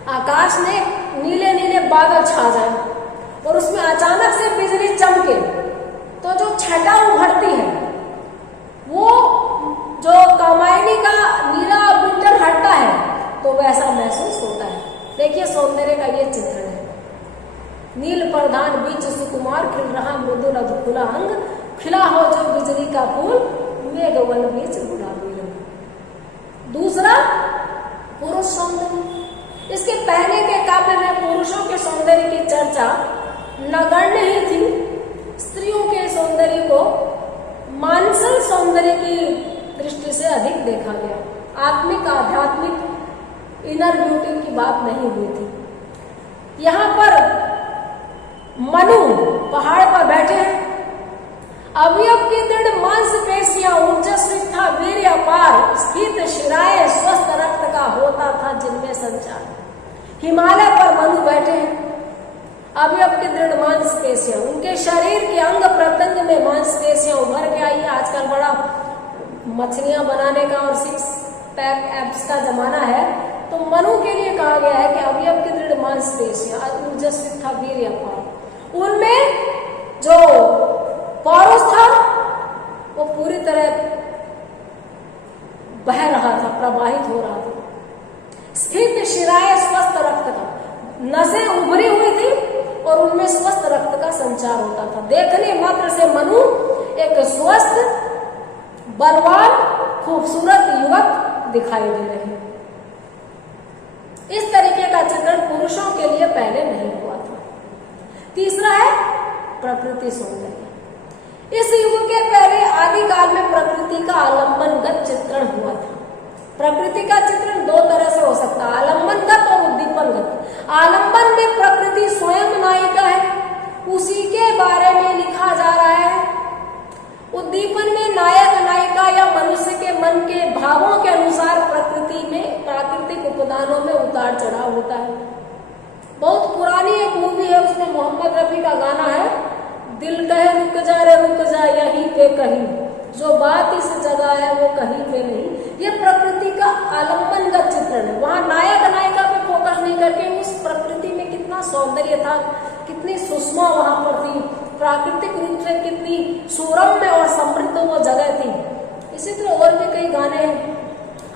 आकाश में नीले नीले बादल छा जाए और उसमें अचानक से बिजली चमके तो जो छटा उभरती है वो जो कामायनी का नीला गुंजन हटता है तो वैसा महसूस होता है। देखिए सौंदर्य का ये चित्रण है। नील प्रधान बीच सुकुमार खिल रहा मृदुल अधखुला अंग, खिला हो जो बिजली का फूल, मेघवन बीच गुलाबी रंग। दूसरा पुरुष सौंदर्य। इसके पहले के काव्य में पुरुषों के सौंदर्य की चर्चा नगण्य ही थी। स्त्रियों के सौंदर्य को मानसिक सौंदर्य की दृष्टि से अधिक देखा गया। आत्मिक आध्यात्मिक इनर ब्यूटी की बात नहीं हुई थी। यहाँ पर मनु पहाड़ पर बैठे हैं, अवयव की दृढ़ मांसपेशियां ऊर्जस्वी था, वीर अपार, स्थित शिराए स्वस्थ रक्त का होता था जिनमें संचार। हिमालय पर मनु बैठे हैं, अवयव की दृढ़ मांसपेशियां, उनके शरीर के अंग प्रत्यंग में मांसपेशियां उभर के आई। आजकल बड़ा मछलियां बनाने का और सिक्स पैक एब्स का जमाना है, तो मनु के लिए कहा गया है कि अवयव की दृढ़ मांसपेशियां, ऊर्जस्वी था, वीर अपार। उनमें जो पौरुष था वो पूरी तरह बह रहा था, प्रवाहित हो रहा था। स्थित शिराए स्वस्थ रक्त का, नसें उभरी हुई थी और उनमें स्वस्थ रक्त का संचार होता था। देखने मात्र से मनु एक स्वस्थ बलवान खूबसूरत युवक दिखाई दे रहे हैं। इस तरीके का चित्रण पुरुषों के लिए पहले नहीं हुआ था। तीसरा है प्रकृति सौंदर्य। इस युग के पहले आदिकाल में प्रकृति का आलंबनगत चित्रण हुआ था। प्रकृति का चित्रण दो तरह से हो सकता है, आलंबनगत और उद्दीपनगत। आलंबन में प्रकृति स्वयं नायिका है, उसी के बारे में लिखा जा रहा है। उद्दीपन में नायक नायिका या मनुष्य के मन के भावों के अनुसार प्रकृति में प्राकृतिक उपदानों में उतार चढ़ाव होता है। बहुत पुरानी एक मूवी है, उसमें मोहम्मद रफी का गाना है, दिल कहे रुक जा रे रुक जा यहीं पे कहीं, जो बात इस जगह है वो कहीं पे नहीं। ये प्रकृति का आलंबनगत चित्रण है। वहां नायक नायिका पे फोकस नहीं करके उस प्रकृति में कितना सौंदर्य था, कितनी सुषमा वहां पर थी, प्राकृतिक रूप से कितनी सुरम्य और समृद्ध वो जगह थी। इसी तरह और भी कई गाने हैं।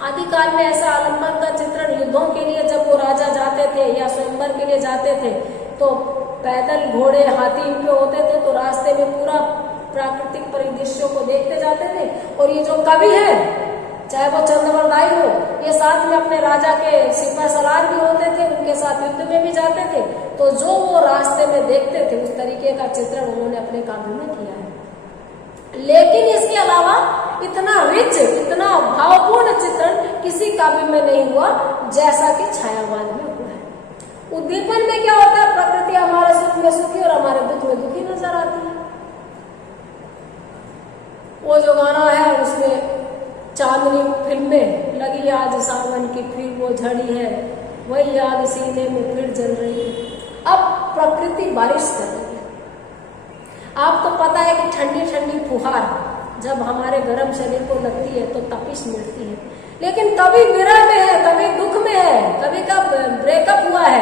आदिकाल में ऐसा आलंबन का चित्रण युद्धों के लिए जब वो राजा जाते थे या स्वयंवर के लिए जाते थे तो पैदल घोड़े हाथी इनके होते थे, तो रास्ते में पूरा प्राकृतिक परिदृश्यों को देखते जाते थे। और ये जो कवि है चाहे वो चंद्रवरदाई हो, ये साथ में अपने राजा के सिपह सलार भी होते थे, उनके साथ युद्ध में भी जाते थे। तो जो वो रास्ते में देखते थे उस तरीके का चित्रण उन्होंने अपने काव्य में किया है। लेकिन इसके अलावा इतना रिच, इतना भावपूर्ण चित्रण किसी काव्य में नहीं हुआ जैसा कि छायावाद में हुआ है। उद्दीपन में क्या होता है, प्रकृति हमारे सुख में सुखी और हमारे दुख में दुखी नजर आती है। वो जो गाना है उसमें चांदनी फिल्म में लगी आज सावन की फिर वो झड़ी है, वही आग सीने में फिर जल रही है। अब प्रकृति बारिश कर रही है। आपको पता है कि ठंडी ठंडी फुहार जब हमारे गर्म शरीर को लगती है तो तपिश मिलती है, लेकिन कभी विरह में है, कभी दुख में है, कभी का ब्रेकअप हुआ है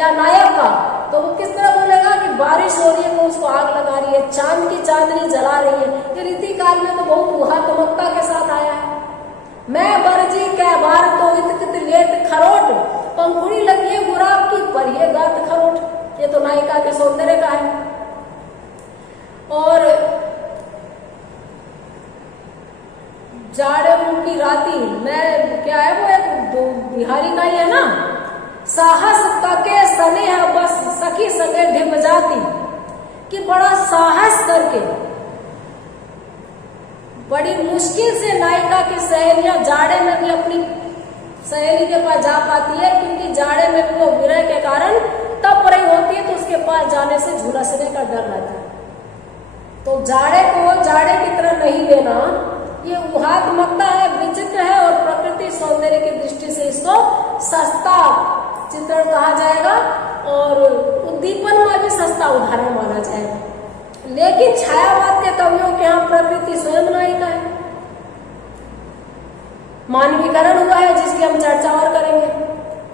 या नायक का, तो वो किस तरह बोलेगा कि बारिश हो रही है वो उसको आग लगा रही है, चांद की चांदनी जला रही है। ये रीति काल में तो बहुत उहात्मकता के साथ आया है। मैं बरजी कै बार तो इतकित लेत खरोट, पंखुड़ी लगी है गुलाब की पर ये गात खरोट। ये तो नायिका के सौंदर्य का है। और जाड़े मुंह की राती, मैं क्या है वो एक दो बिहारी का ही है ना, साहस कके स्नेह बस सखी संगे ढिप जाती, कि बड़ा साहस करके बड़ी मुश्किल से नायिका की सहेलियां जाड़े में भी अपनी सहेली के पास जा पाती है, क्योंकि जाड़े में भी वो विरह के कारण तप रही होती है तो उसके पास जाने से झुलसने का डर रहता है। तो जाड़े को जाड़े की तरह नहीं लेना, ये उहात्मकता है, विचित्र है और प्रकृति सौंदर्य की दृष्टि से इसको सस्ता चित्रण कहा जाएगा और उद्दीपन में भी सस्ता उदाहरण माना जाएगा। लेकिन छायावाद के कवियों के यहाँ प्रकृति स्वयं नायिका है, मानवीकरण हुआ है जिसकी हम चर्चा और करेंगे।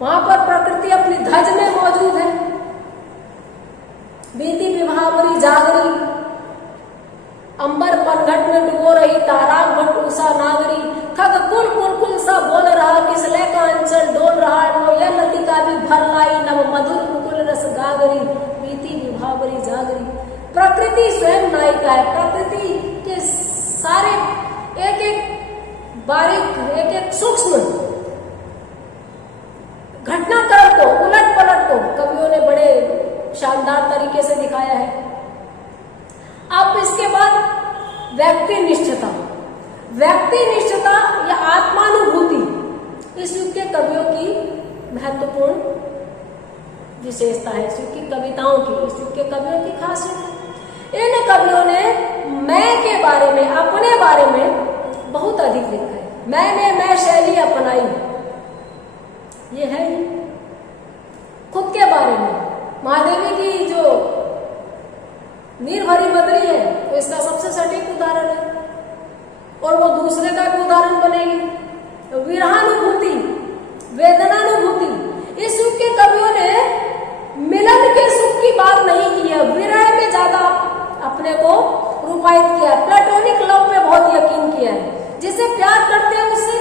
वहां पर प्रकृति अपनी धज में मौजूद है। बीती विभावरी जागरी, अंबर पनघट में डुबो रही तारा घट उषा नागरी, खग कुल कुल कुल सा बोल रहा, किसले का अंचल डोल रहा, ये लतिका भी भर लाई नव मधुर मुकुल रस गागरी, बीती विभावरी जागरी। प्रकृति स्वयं नायिका है। प्रकृति के सारे एक एक बारीक, एक एक सूक्ष्म घटनाक्रम को, उलट पलट को कवियों ने बड़े शानदार तरीके से दिखाया है। अब इसके बाद व्यक्ति निष्ठता, व्यक्ति निष्ठता या आत्मानुभूति इस युग के कवियों की महत्वपूर्ण विशेषता है, इस युग की कविताओं की, इस युग के कवियों की खासियत है। इन कवियों ने मैं के बारे में, अपने बारे में बहुत अधिक लिखा है। मैंने मैं शैली अपनाई, ये है खुद के बारे में। महादेवी की जो नीर भरी बदरी है तो इसका सबसे सटीक उदाहरण है, और वो दूसरे का भी उदाहरण बनेगी। तो विरहानुभूति, वेदनानुभूति, इस युग के कवियों ने मिलन के सुख की बात नहीं की है, विरह में ज्यादा अपने को रूपायित किया। प्लेटोनिक लव पे बहुत यकीन किया है। जिसे प्यार करते हैं उससे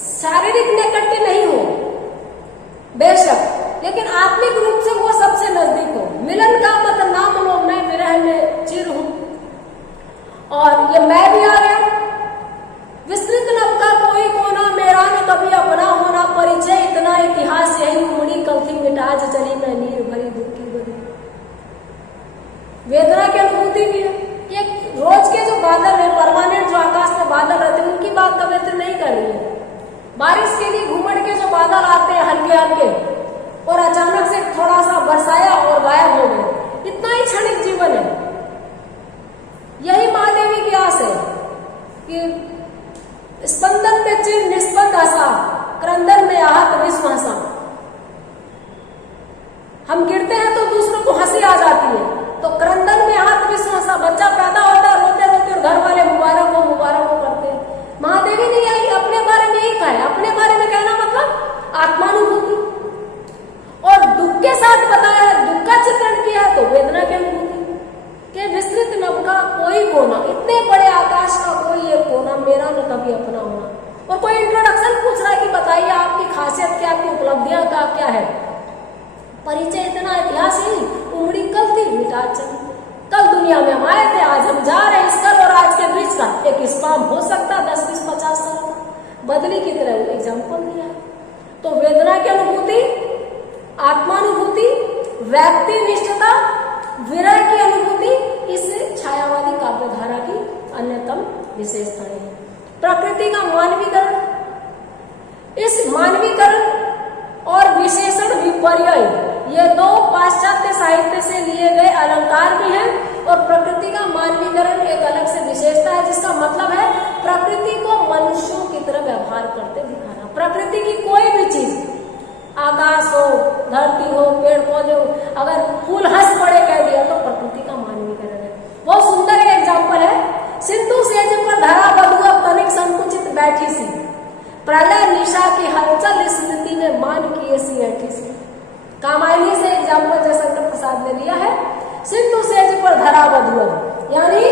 शारीरिक निकटता नहीं हो बेशक, लेकिन आत्मिक रूप से वो सबसे नजदीक हो। मिलन का मतलब नाम लो, मैं विरह में चिर हूं और ये मैं भी आ गया। विस्तृत नभ का कोई कोना मेरा न कभी अपना होना, परिचय इतना इतिहास यही उमड़ी कल थी मिटाज चली मैं नीर भरी दुख की बदी। वेदना की अनुभूति भी है। ये रोज के जो बादल है, परमानेंट जो आकाश में बादल रहते हैं, उनकी बात कवियत्री नहीं कर रही है। बारिश के लिए घूमड़ के जो बादल आते हैं हल्के हल्के और अचानक से थोड़ा सा बरसाया और गायब हो गए, इतना ही क्षणिक जीवन है। यही महादेवी की आस है कि स्पंदन में चिर निस्पंद आशा, क्रंदन में आहत विश्व हंसा। हम गिरते हैं तो दूसरों को हंसी आ जाती है, तो क्रंदन में आहत विश्व हंसा। बच्चा पैदा होता है रोते रोते और घर वाले मुबारक हो करते हैं। महादेवी ने यही अपने बारे में यही कहा है। अपने बारे में कहना मतलब आत्मानुभूति, और दुख के साथ बताया, दुख का चित्रण किया तो वेदना की अनुभूति के विस्तृत नभ का कोई कोना, इतने बड़े आकाश का कोई एक कोना मेरा न कभी अपना होना। और कोई इंट्रोडक्शन पूछ रहा है कि बताइए आपकी खासियत क्या, आपकी उपलब्धियां का क्या है। परिचय इतना इतिहास ही उमड़ी कल थी मिटा चली। कल दुनिया में हम आए थे, आज हम जा रहे हैं। इस कल और आज के बीच का एक स्पाम हो सकता 10, 20, 50 साल का। बदली की तरह एग्जाम्पल दिया है। तो वेदना की अनुभूति, आत्मानुभूति, व्यक्ति निष्ठता, विरह की अनुभूति इस छायावादी काव्यधारा की अन्यतम विशेषताएं हैं। प्रकृति का मानवीकरण, इस मानवीकरण और विशेषण विपर्यय ये दो पाश्चात्य साहित्य से लिए गए अलंकार भी हैं। और प्रकृति का मानवीकरण एक अलग से विशेषता है, जिसका मतलब है प्रकृति को मनुष्यों की तरह व्यवहार करते दिखाना। प्रकृति की कोई भी चीज, आकाश हो, धरती हो, पेड़ पौधे हो, अगर फूल हंस पड़े कह दिया तो प्रकृति का मानवीकरण है। बहुत सुंदर एक एग्जाम्पल है, सिंधु सेज पर धरा बधुआ तनिक संकुचित बैठी सी, प्रलय निशा की हलचल स्मृति में मान किए सी ऐठी सी। कामायनी से एग्जाम्पल जयशंकर प्रसाद ने लिया है। सिंधु सेज पर धरा बधुआ, यानी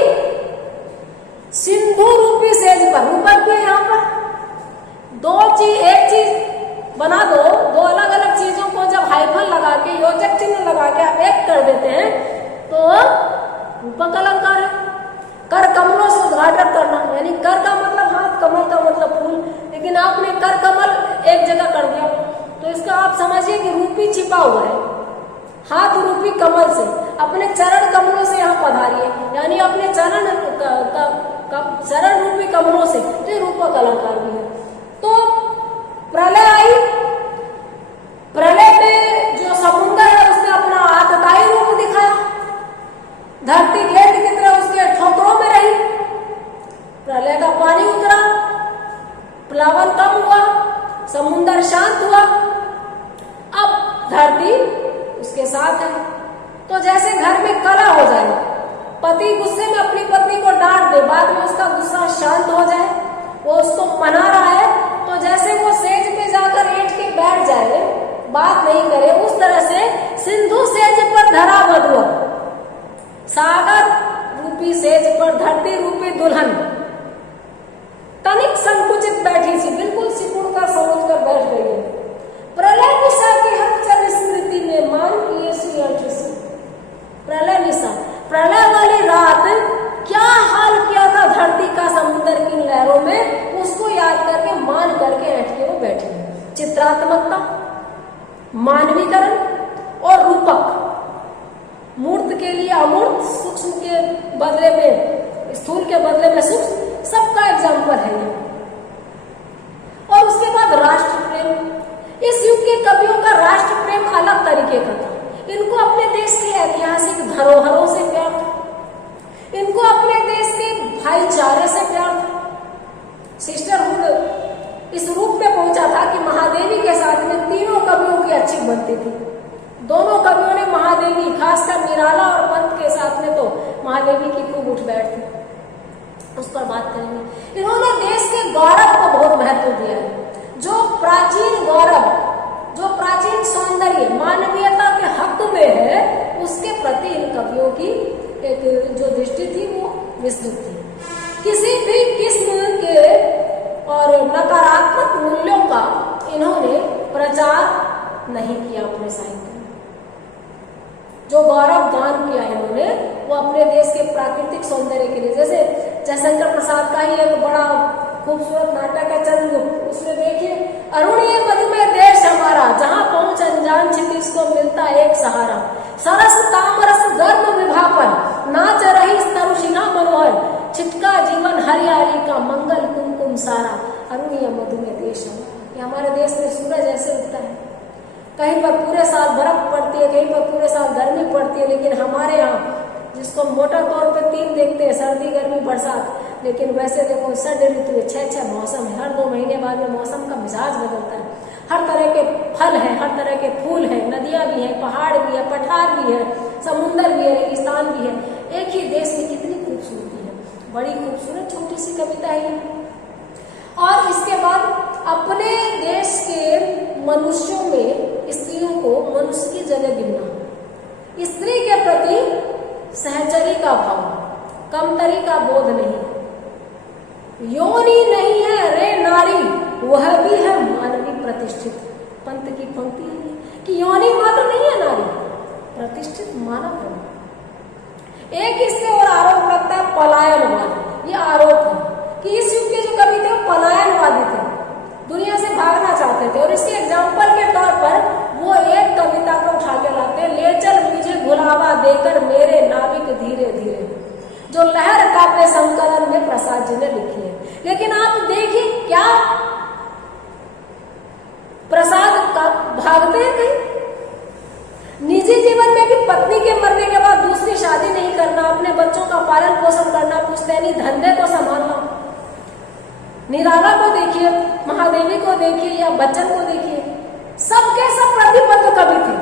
सिंधु रूपी सेज पर, रूपक भी है यहाँ पर। दो चीज, एक चीज बना दो, दो अलग अलग चीजों को जब हाइफन लगा के, योजक चिन्ह लगा के आप एक कर देते हैं तो रूपक अलंकार है। कर कमलों से उद्घाटन करना, यानी कर का मतलब हाथ, कमल का मतलब फूल, लेकिन आपने कर कमल एक जगह कर दिया तो इसका आप समझिए कि रूपी छिपा हुआ है। हाथ रूपी कमल से, अपने चरण कमलों से यहाँ पधारिए, यानी अपने चरण चरण रूपी कमलों से, तो ये रूपक अलंकार भी है। तो प्रलय आई, प्रलय में जो समुद्र है उसने अपना आतताई रूप दिखाया, धरती गेंद की तरह उसके ठोकरों में रही, प्रलय का पानी उतरा, प्लावन कम हुआ, समुद्र शांत हुआ, अब धरती उसके साथ है। तो जैसे घर में कलह हो जाए, पति गुस्से में अपनी पत्नी को डांट दे, बाद में उसका गुस्सा शांत हो जाए, वो उसको मना रहा है, तो जैसे वो सेज पे जाकर लेट के बैठ जाए, बात नहीं करे, उस तरह से सिंधु सेज पर धरा बधुआ, सागर रूपी सेज पर धरती रूपी दुल्हन तनिक संकुचित बैठी सी, बिल्कुल सिकुड़ कर समझ कर बैठ गई है। प्रलय निशा की हलचल स्मृति में मान किए सी ऐठी सी। प्रलय निशा, प्रलय वाली रात क्या हाल किया था धरती का समुद्र की लहरों में, उसको याद करके मान करके ऐठ के वो बैठी है। चित्रात्मकता, मानवीकरण और रूपक, मूर्त के लिए अमूर्त, सूक्ष्म के बदले में स्थूल, के बदले में सूक्ष्म, सबका एग्जाम्पल है ये। और उसके बाद राष्ट्र प्रेम, इस युग के कवियों का राष्ट्र प्रेम अलग तरीके का था। इनको अपने देश के ऐतिहासिक धरोहरों से प्यार था, इनको अपने देश के भाईचारे से प्यार था। सिस्टरहुड इस रूप में पहुंचा था कि महादेवी के साथ में तीनों कवियों की अच्छी बनती थी। दोनों कवियों ने महादेवी, खासकर निराला और पंत के साथ में तो महादेवी की खूब उठ बैठ थी, उस पर बात करेंगे। इन्होंने देश के गौरव को बहुत महत्व दिया है। जो प्राचीन गौरव, जो प्राचीन सौंदर्य मानवीयता के हक में है, उसके प्रति इन कवियों की एक जो दृष्टि थी वो विस्तृत थी। किसी भी किस्म के और नकारात्मक मूल्यों का इन्होंने प्रचार नहीं किया अपने साहित्य में। जो गौरव गान किया इन्होंने वो अपने देश के प्राकृतिक सौंदर्य के लिए, जैसे जयशंकर प्रसाद का ही एक बड़ा खूबसूरत नाटक है चंद्रगुप्त, उसमें देखिए, अरुणीय मधुमेह देश हमारा, जहां पहुंच अनजान क्षितिज को मिलता एक सहारा, सरस तामरस गर्भ विभापन, नाच रही तरुषिना मनोहर, छिटका जीवन हरियाली का मंगल कुमकुम सारा, अरुणीय मधुमेह देश हमारा। ये हमारे देश में सूरज ऐसे उगता है, कहीं पर पूरे साल बर्फ पड़ती है, कहीं पर पूरे साल गर्मी पड़ती है, लेकिन हमारे यहाँ जिसको मोटा तौर पे 3 देखते हैं, सर्दी गर्मी बरसात, लेकिन वैसे देखो षड ऋतु है, 6 मौसम है, हर 2 महीने बाद में मौसम का मिजाज बदलता है। हर तरह के फल हैं, हर तरह के फूल हैं, नदियां भी हैं, पहाड़ भी है, पठार भी है, समुंदर भी है, रेगिस्तान भी है। एक ही देश में कितनी खूबसूरती है, बड़ी खूबसूरत छोटी सी कविता है। और इसके बाद अपने देश के मनुष्यों में स्त्रियों को मनुष्य की जगह गिनना, स्त्री के प्रति सहचरी का भाव, कमतरी का बोध नहीं। योनि नहीं है रे नारी, वह भी है मानवी प्रतिष्ठित। पंत की पंक्ति है कि योनि मात्र नहीं है नारी, प्रतिष्ठित मानव है। एक इससे और आरोप लगता है पलायनवाद। ये आरोप है कि इस युग के जो कवि थे पलायनवादी थे, दुनिया से भागना चाहते थे। और इसके एग्जाम्पल के तौर पर वो एक कविता को उठा के लाते हैं, ले चल मुझे भुलावा देकर मेरे नाविक धीरे धीरे, जो लहर काव्य संकलन में प्रसाद जी ने लिखी है। लेकिन आप देखिए क्या प्रसाद का भागते हैं कहीं। निजी जीवन में भी पत्नी के मरने के बाद दूसरी शादी नहीं करना, अपने बच्चों का पालन पोषण करना, पुश्तैनी धंधे को संभालना। निराला को देखिए, महादेवी को देखिए या बच्चन को देखिए, सबके सब प्रतिबद्ध कवि थे,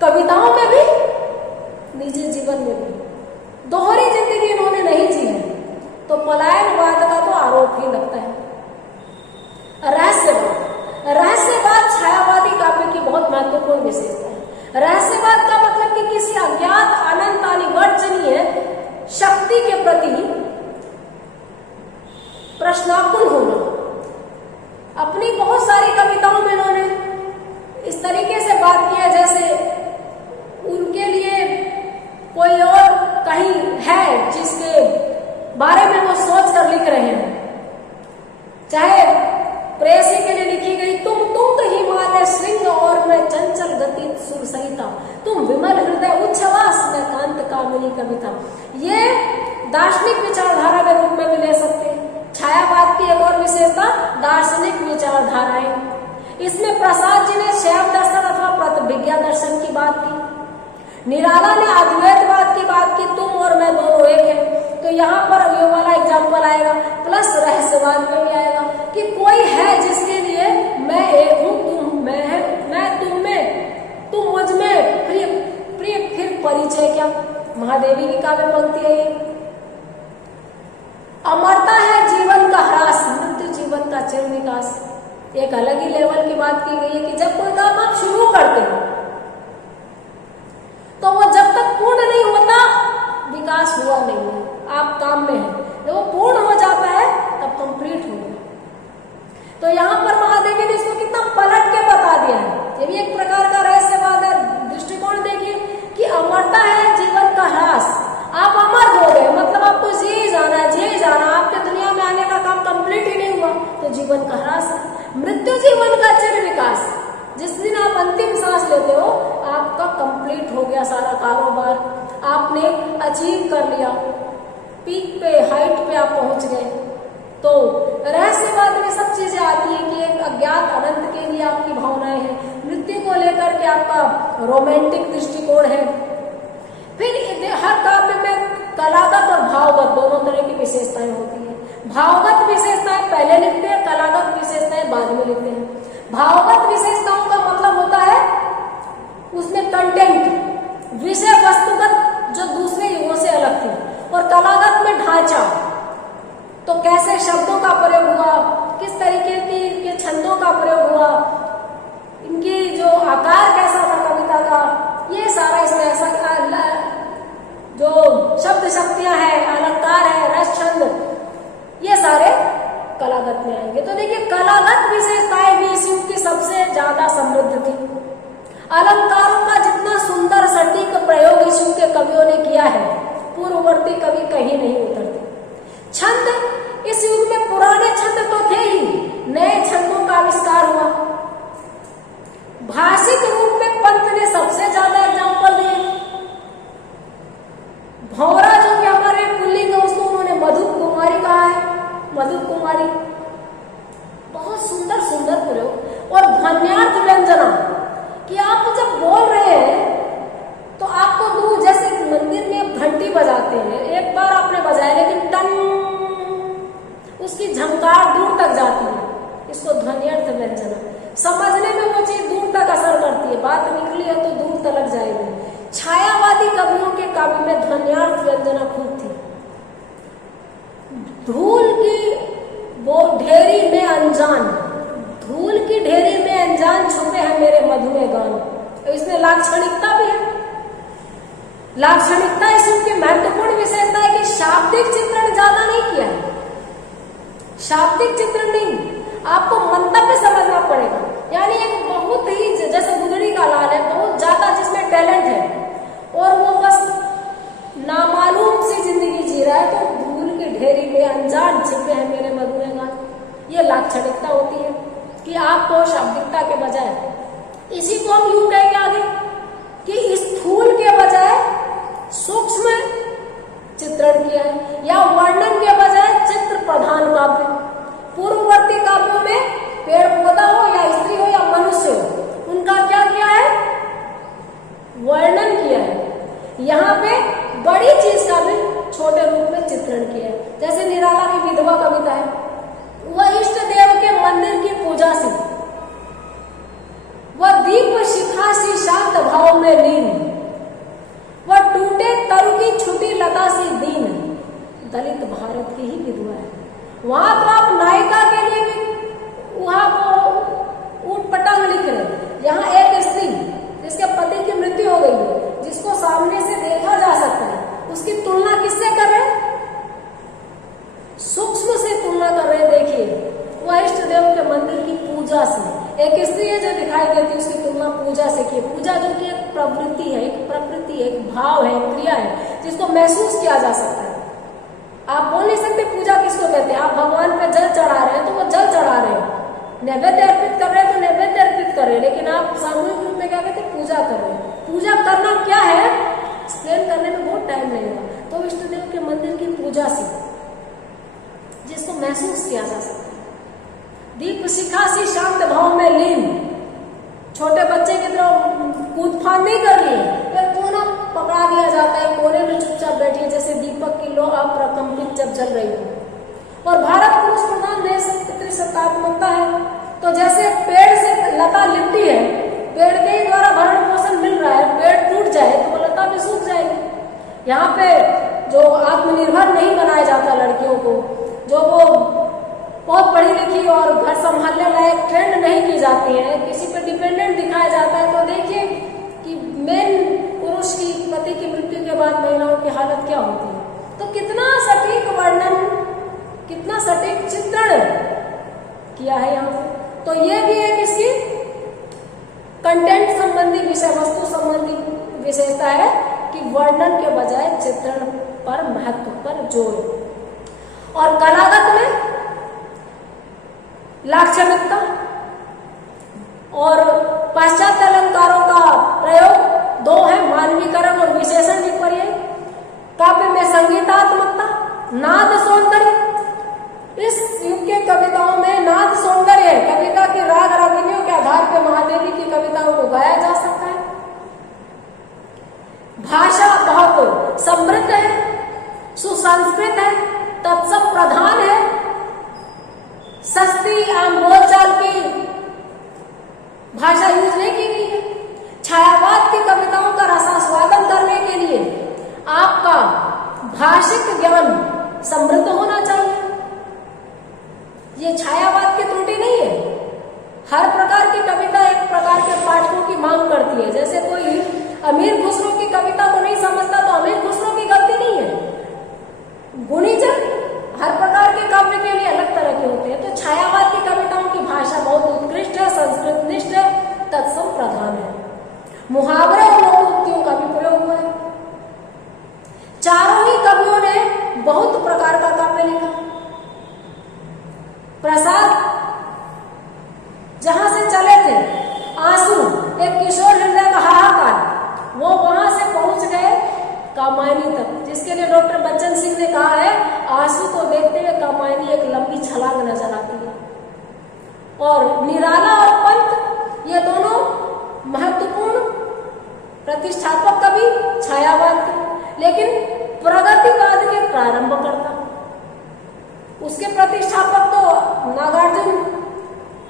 कविताओं में भी निजी जीवन में भी। दोहरी जिंदगी इन्होंने नहीं जी है, तो पलायनवाद का तो आरोप ही लगता है। रहस्यवाद, रहस्यवाद छायावादी काव्य की बहुत महत्वपूर्ण विशेषता है। रहस्यवाद का मतलब कि किसी अज्ञात अनंत अनिवर्चनीय शक्ति के प्रति प्रश्नाकुल होना। अपनी बहुत सारी कविताओं में इन्होंने इस तरीके से बात किया जैसे उनके लिए कोई और कहीं है जिसके बारे में वो सोच कर लिख रहे हैं। चाहे प्रेयसी के लिए लिखी गई तुम तो हिमालय श्रृंग और मैं चंचल गति सुर सहिता, तुम विमल हृदय उच्छ्वास में कांत कामिनी कविता। ये दार्शनिक विचारधारा के रूप में भी ले सकते हैं। छायावाद की एक और विशेषता दार्शनिक विचारधाराएं। इसमें प्रसाद जी ने शैव दर्शन अथवा प्रतिभिज्ञा दर्शन की बात की। निराला ने अद्वैतवाद की बात की, तुम और मैं दोनों एक हैं। तो यहाँ पर ये वाला एग्जाम्पल आएगा, प्लस रहस्यवाद में भी आएगा कि कोई है जिसके लिए मैं एक हूँ, तुम मैं है, मैं तुम में, तुम मुझ में, प्रिय प्रिय फिर परिचय क्या। महादेवी की काव्य पंक्ति है ये। अमरता है जीवन का ह्रास, मृत्यु जीवन का चिर विकास। एक अलग ही लेवल की बात की गई है कि जब कोई काम आप शुरू करते हैं तो वो जब तक पूर्ण नहीं होता विकास हुआ नहीं है, आप काम में है। जब वो पूर्ण हो जाता है तब कंप्लीट हो गया। तो यहाँ पर महादेवी ने इसको कितना पलट के बता दिया है। ये भी एक प्रकार का रहस्यवाद है। दृष्टिकोण देखिए कि अमरता है जीवन का ह्रास, आप अमर हो गए मतलब आपको जी जाना है, जी जाना, आपके दुनिया में आने का काम कंप्लीट ही नहीं हुआ तो जीवन का ह्रास है। मृत्यु जीवन का चिर विकास, जिस दिन आप अंतिम सांस लेते हो आपका कंप्लीट हो गया सारा कारोबार, आपने अचीव कर लिया, पीक पे, हाइट पे आप पहुंच गए। तो रहस्यवाद में सब चीजें आती हैं कि एक अज्ञात अनंत के लिए आपकी भावनाएं हैं, मृत्यु को लेकर के आपका रोमांटिक दृष्टिकोण है। फिर हर काव्य में कलागत और भावगत दोनों तरह की विशेषताएं होती हैं। भावगत विशेषताएं पहले लिखते हैं, कलागत विशेषताएं बाद में लिखते हैं। भावगत विशेषताओं का मतलब होता है उसमें कंटेंट, विषय वस्तुगत जो दूसरे युगों से अलग थी, और कलागत में ढांचा, तो कैसे शब्दों का प्रयोग हुआ, किस तरीके के छंदों का प्रयोग हुआ, इनकी जो आकार कैसा था कविता का, ये सारा इसमें ऐसा जो शब्द शक्तियां हैं, अलंकार है, रस छंद, ये सारे कलागत में आएंगे। तो देखिए कलागत विशेषताएं भी इस युग की सबसे ज्यादा समृद्ध थी। अलंकारों का जितना सुंदर सटीक प्रयोग इस युग के कवियों ने किया है पूर्ववर्ती कवि कहीं नहीं उतरते। छंद, इस युग में पुराने छंद तो थे ही, नए छंदों का आविष्कार हुआ। भाषिक रूप में पंत ने सबसे ज्यादा एग्जाम्पल दिए। भौरा जो कि हमारे पुल्लिंग है उसको उन्होंने मधु कुमारी कहा है, मधु कुमारी। बहुत सुंदर सुंदर प्रयोग। और ध्वन्यार्थ व्यंजना कि आप जब बोल रहे हैं तो आपको दूर, जैसे मंदिर में घंटी बजाते हैं, एक बार आपने बजाया लेकिन टन, उसकी झंकार दूर तक जाती है, इसको ध्वन्यार्थ व्यंजना। समझने में वो चीज दूर तक असर करती है, बात निकली है तो दूर तक जाएगी। छायावादी कवियों के काव्य में ध्वन्यार्थ व्यंजना खूब थी। धूल की वो ढेरी में अनजान, धूल की ढेरी में अनजान छुपे हैं मेरे मधुमेह गान। तो इसमें लाक्षणिकता भी है। लाक्षणिकता इसकी महत्वपूर्ण विशेषता है कि शाब्दिक चित्रण ज्यादा नहीं किया है। शाब्दिक चित्रण नहीं, आपको मंतव्य समझना पड़ेगा। यानी एक बहुत ही, जैसे गुदड़ी का लाल है, बहुत ज्यादा जिसमें टैलेंट है और वो बस नामालूम सी जिंदगी जी रहा है, तो धूल की ढेरी में अनजान छिपे हैं मेरे मधुमेह गान। ये लाक्षणिकता होती है कि आपको शाब्दिकता के बजाय, इसी को हम यूं कहेंगे आगे कि स्थूल के बजाय सूक्ष्म चित्रण किया है, या वर्णन के बजाय चित्र प्रधान काव्य। पूर्ववर्ती काव्यों में पेड़ पौधा हो या स्त्री हो या मनुष्य हो, उनका क्या किया है, वर्णन किया है। यहाँ पे बड़ी चीज का भी छोटे रूप में चित्रण किया है। जैसे निराला की विधवा कविता है, वह इष्ट देव के मंदिर की पूजा से, वह दीप शिखा सी शांत भाव में लीन, वह टूटे तरु की छुटी लता सी दीन, दलित भारत की ही विधवा है। वहां तो आप नायिका के लिए भी वहां वो ऊट पटांग लिख रहे। यहाँ एक स्त्री जिसके पति की मृत्यु हो गई है, जिसको सामने से देखा जा सकता है, उसकी तुलना किससे कर रहे हैं, सूक्ष्म से तुलना कर रहे हैं। देखिए, वह इष्ट देव के मंदिर की पूजा से, एक स्त्री है जो दिखाई देती है, उसकी तुलना पूजा से की। पूजा जो कि एक प्रवृत्ति है, एक प्रकृति है, एक भाव है, एक क्रिया है, जिसको महसूस किया जा सकता है। आप बोल नहीं सकते पूजा किसको कहते हैं। आप भगवान पे जल चढ़ा रहे हैं तो वो जल चढ़ा रहे हैं, नैवेद्य अर्पित कर रहे हैं तो नैवेद्य अर्पित कर रहे हैं, लेकिन आप सामूहिक रूप में क्या कहते हैं, पूजा कर रहे हैं। पूजा करना क्या है, एक्सप्लेन करने में बहुत टाइम लगेगा। तो इष्ट देव के मंदिर की पूजा से, जिसको महसूस किया जा सकता है। दीप शिखा सी शांत भाव में लीन, छोटे बच्चे की तरह कूद फान नहीं कर रही है, फिर कोना पकड़ा दिया जाता है, कोने में चुपचाप बैठी है, जैसे दीपक की लो अप्रकंपित जब जल रही हो। और भारत पुरुष प्रधान देश, पितृसत्तात्मकता है, तो जैसे पेड़ से लता लिपटी है, पेड़ के ही द्वारा भरण पोषण मिल रहा है, पेड़ टूट जाए तो वो लता भी सूख जाएगी। यहाँ पे जो आत्मनिर्भर नहीं बनाया जाता लड़कियों को, जो वो बहुत पढ़ी लिखी और घर संभालने लायक ट्रेंड नहीं की जाती है, किसी पे डिपेंडेंट दिखाया जाता है, तो देखिए कि मेन पुरुष की पति की मृत्यु के बाद महिलाओं की हालत क्या होती है। तो कितना सटीक वर्णन, कितना सटीक चित्रण किया है यहाँ पे। तो ये भी एक इसकी कंटेंट संबंधी, विषय वस्तु संबंधी विशेषता है कि वर्णन के बजाय चित्रण पर महत्व पर जोर। और कलागत में लाक्षणिकता और पाश्चात्य अलंकारों का प्रयोग दो है, मानवीकरण और विशेषण विपर्य। काव्य में संगीतात्मकता, नाद सौंदर्य। इस युग के कविताओं में नाद सौंदर्य है, कविता के राग रागिनियों के आधार पर महादेवी की कविताओं को गाया जा सकता है। भाषा बहुत समृद्ध है, सुसंस्कृत है, तत्सम प्रधान है, सस्ती आम बोलचाल की भाषा यूज नहीं की गई है। छायावाद की कविताओं का रसास्वादन करने के लिए आपका भाषिक ज्ञान समृद्ध होना चाहिए। ये छायावाद की त्रुटि नहीं है। हर प्रकार की कविता एक प्रकार के पाठकों की मांग करती है। जैसे कोई अमीर खुसरो की कविता को नहीं समझता तो अमीर खुसरो की गलती नहीं है। गुणीजन हर प्रकार के काव्य के लिए अलग तरह के होते हैं। तो छायावाद की कविताओं की भाषा बहुत उत्कृष्ट है, संस्कृतनिष्ठ है, तत्सम प्रधान है। मुहावरे और लोकोक्तियों का भी प्रयोग हुआ है। चारों ही कवियों ने बहुत प्रकार का काव्य लिखा। प्रसाद जहां से चले थे, आंसू एक किशोर हृदय का हाहाकार, वो वहां से पहुंच गए कामायनी तक, जिसके लिए डॉक्टर बच्चन सिंह ने कहा है, आंसू को देखते हुए कामायनी एक लंबी छलांग नजर आती है। और निराला और पंत ये दोनों महत्वपूर्ण प्रतिष्ठापक कवि छायावाद के, लेकिन प्रगतिवाद के प्रारंभकर्ता। उसके प्रतिष्ठापक तो नागार्जुन,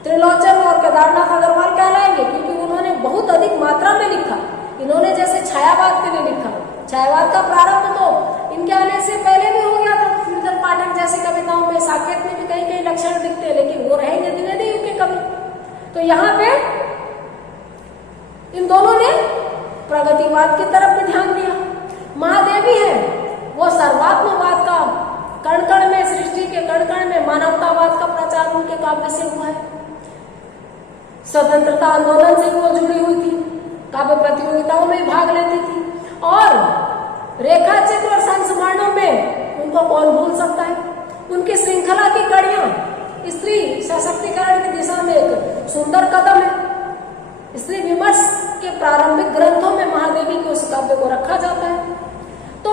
त्रिलोचन और केदारनाथ अग्रवाल कहलाएंगे, क्योंकि उन्होंने बहुत अधिक मात्रा में लिखा। इन्होंने जैसे छायावाद के लिए लिखा, छायावाद का प्रारंभ तो इनके आने से पहले भी हो गया था। श्रीधर पाठक जैसी कविताओं में, साकेत में भी कई कई लक्षण दिखते हैं, लेकिन वो रहेंगे द्विवेदी युग के कवि। तो यहाँ पे इन दोनों ने प्रगतिवाद की तरफ भी ध्यान दिया। महादेवी है, वो सर्वात्मवाद का, कण कण में, सृष्टि के कण कण में मानवतावाद का प्रचार उनके काव्य से हुआ है। स्वतंत्रता आंदोलन से वो जुड़ी हुई थी, काव्य प्रतियोगिताओं में भाग लेती थी, और रेखा चित्र और संस्मरणों में उनको कौन भूल सकता है। उनकी श्रृंखला की कड़ियां स्त्री सशक्तिकरण की दिशा में एक सुंदर कदम है। स्त्री विमर्श के प्रारंभिक ग्रंथों में महादेवी के उस काव्य को रखा जाता है। तो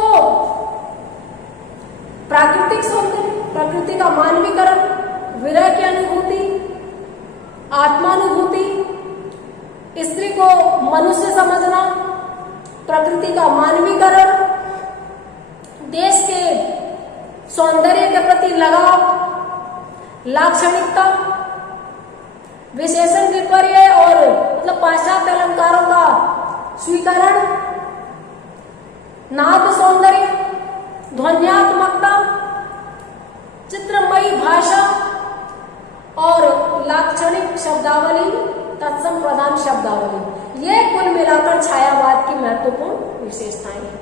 प्राकृतिक सौंदर्य, प्रकृति का मानवीकरण, विरह की अनुभूति, आत्मानुभूति, स्त्री को मनुष्य समझना, प्रकृति का मानवीकरण, देश के सौंदर्य के प्रति लगाव, लाक्षणिकता, विशेषण विपर्य और मतलब पाश्चात्य अलंकारों का स्वीकरण, नाद सौंदर्य, ध्वन्यात्मकता, चित्रमयी भाषा और लाक्षणिक शब्दावली, तत्सम प्रधान शब्दावली, ये कुल मिलाकर छायावाद की महत्वपूर्ण विशेषताएं हैं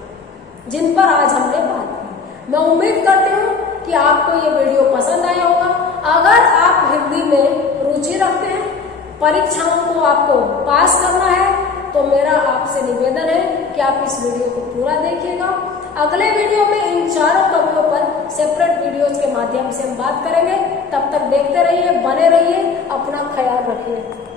जिन पर आज हमने बात की। मैं उम्मीद करती हूँ कि आपको ये वीडियो पसंद आया होगा। अगर आप हिंदी में रुचि रखते हैं, परीक्षाओं को आपको पास करना है, तो मेरा आपसे निवेदन है कि आप इस वीडियो को पूरा देखिएगा। अगले वीडियो में इन चारों कवियों पर सेपरेट वीडियोज के माध्यम से हम बात करेंगे। तब तक देखते रहिए, बने रहिए, अपना ख्याल रखिए।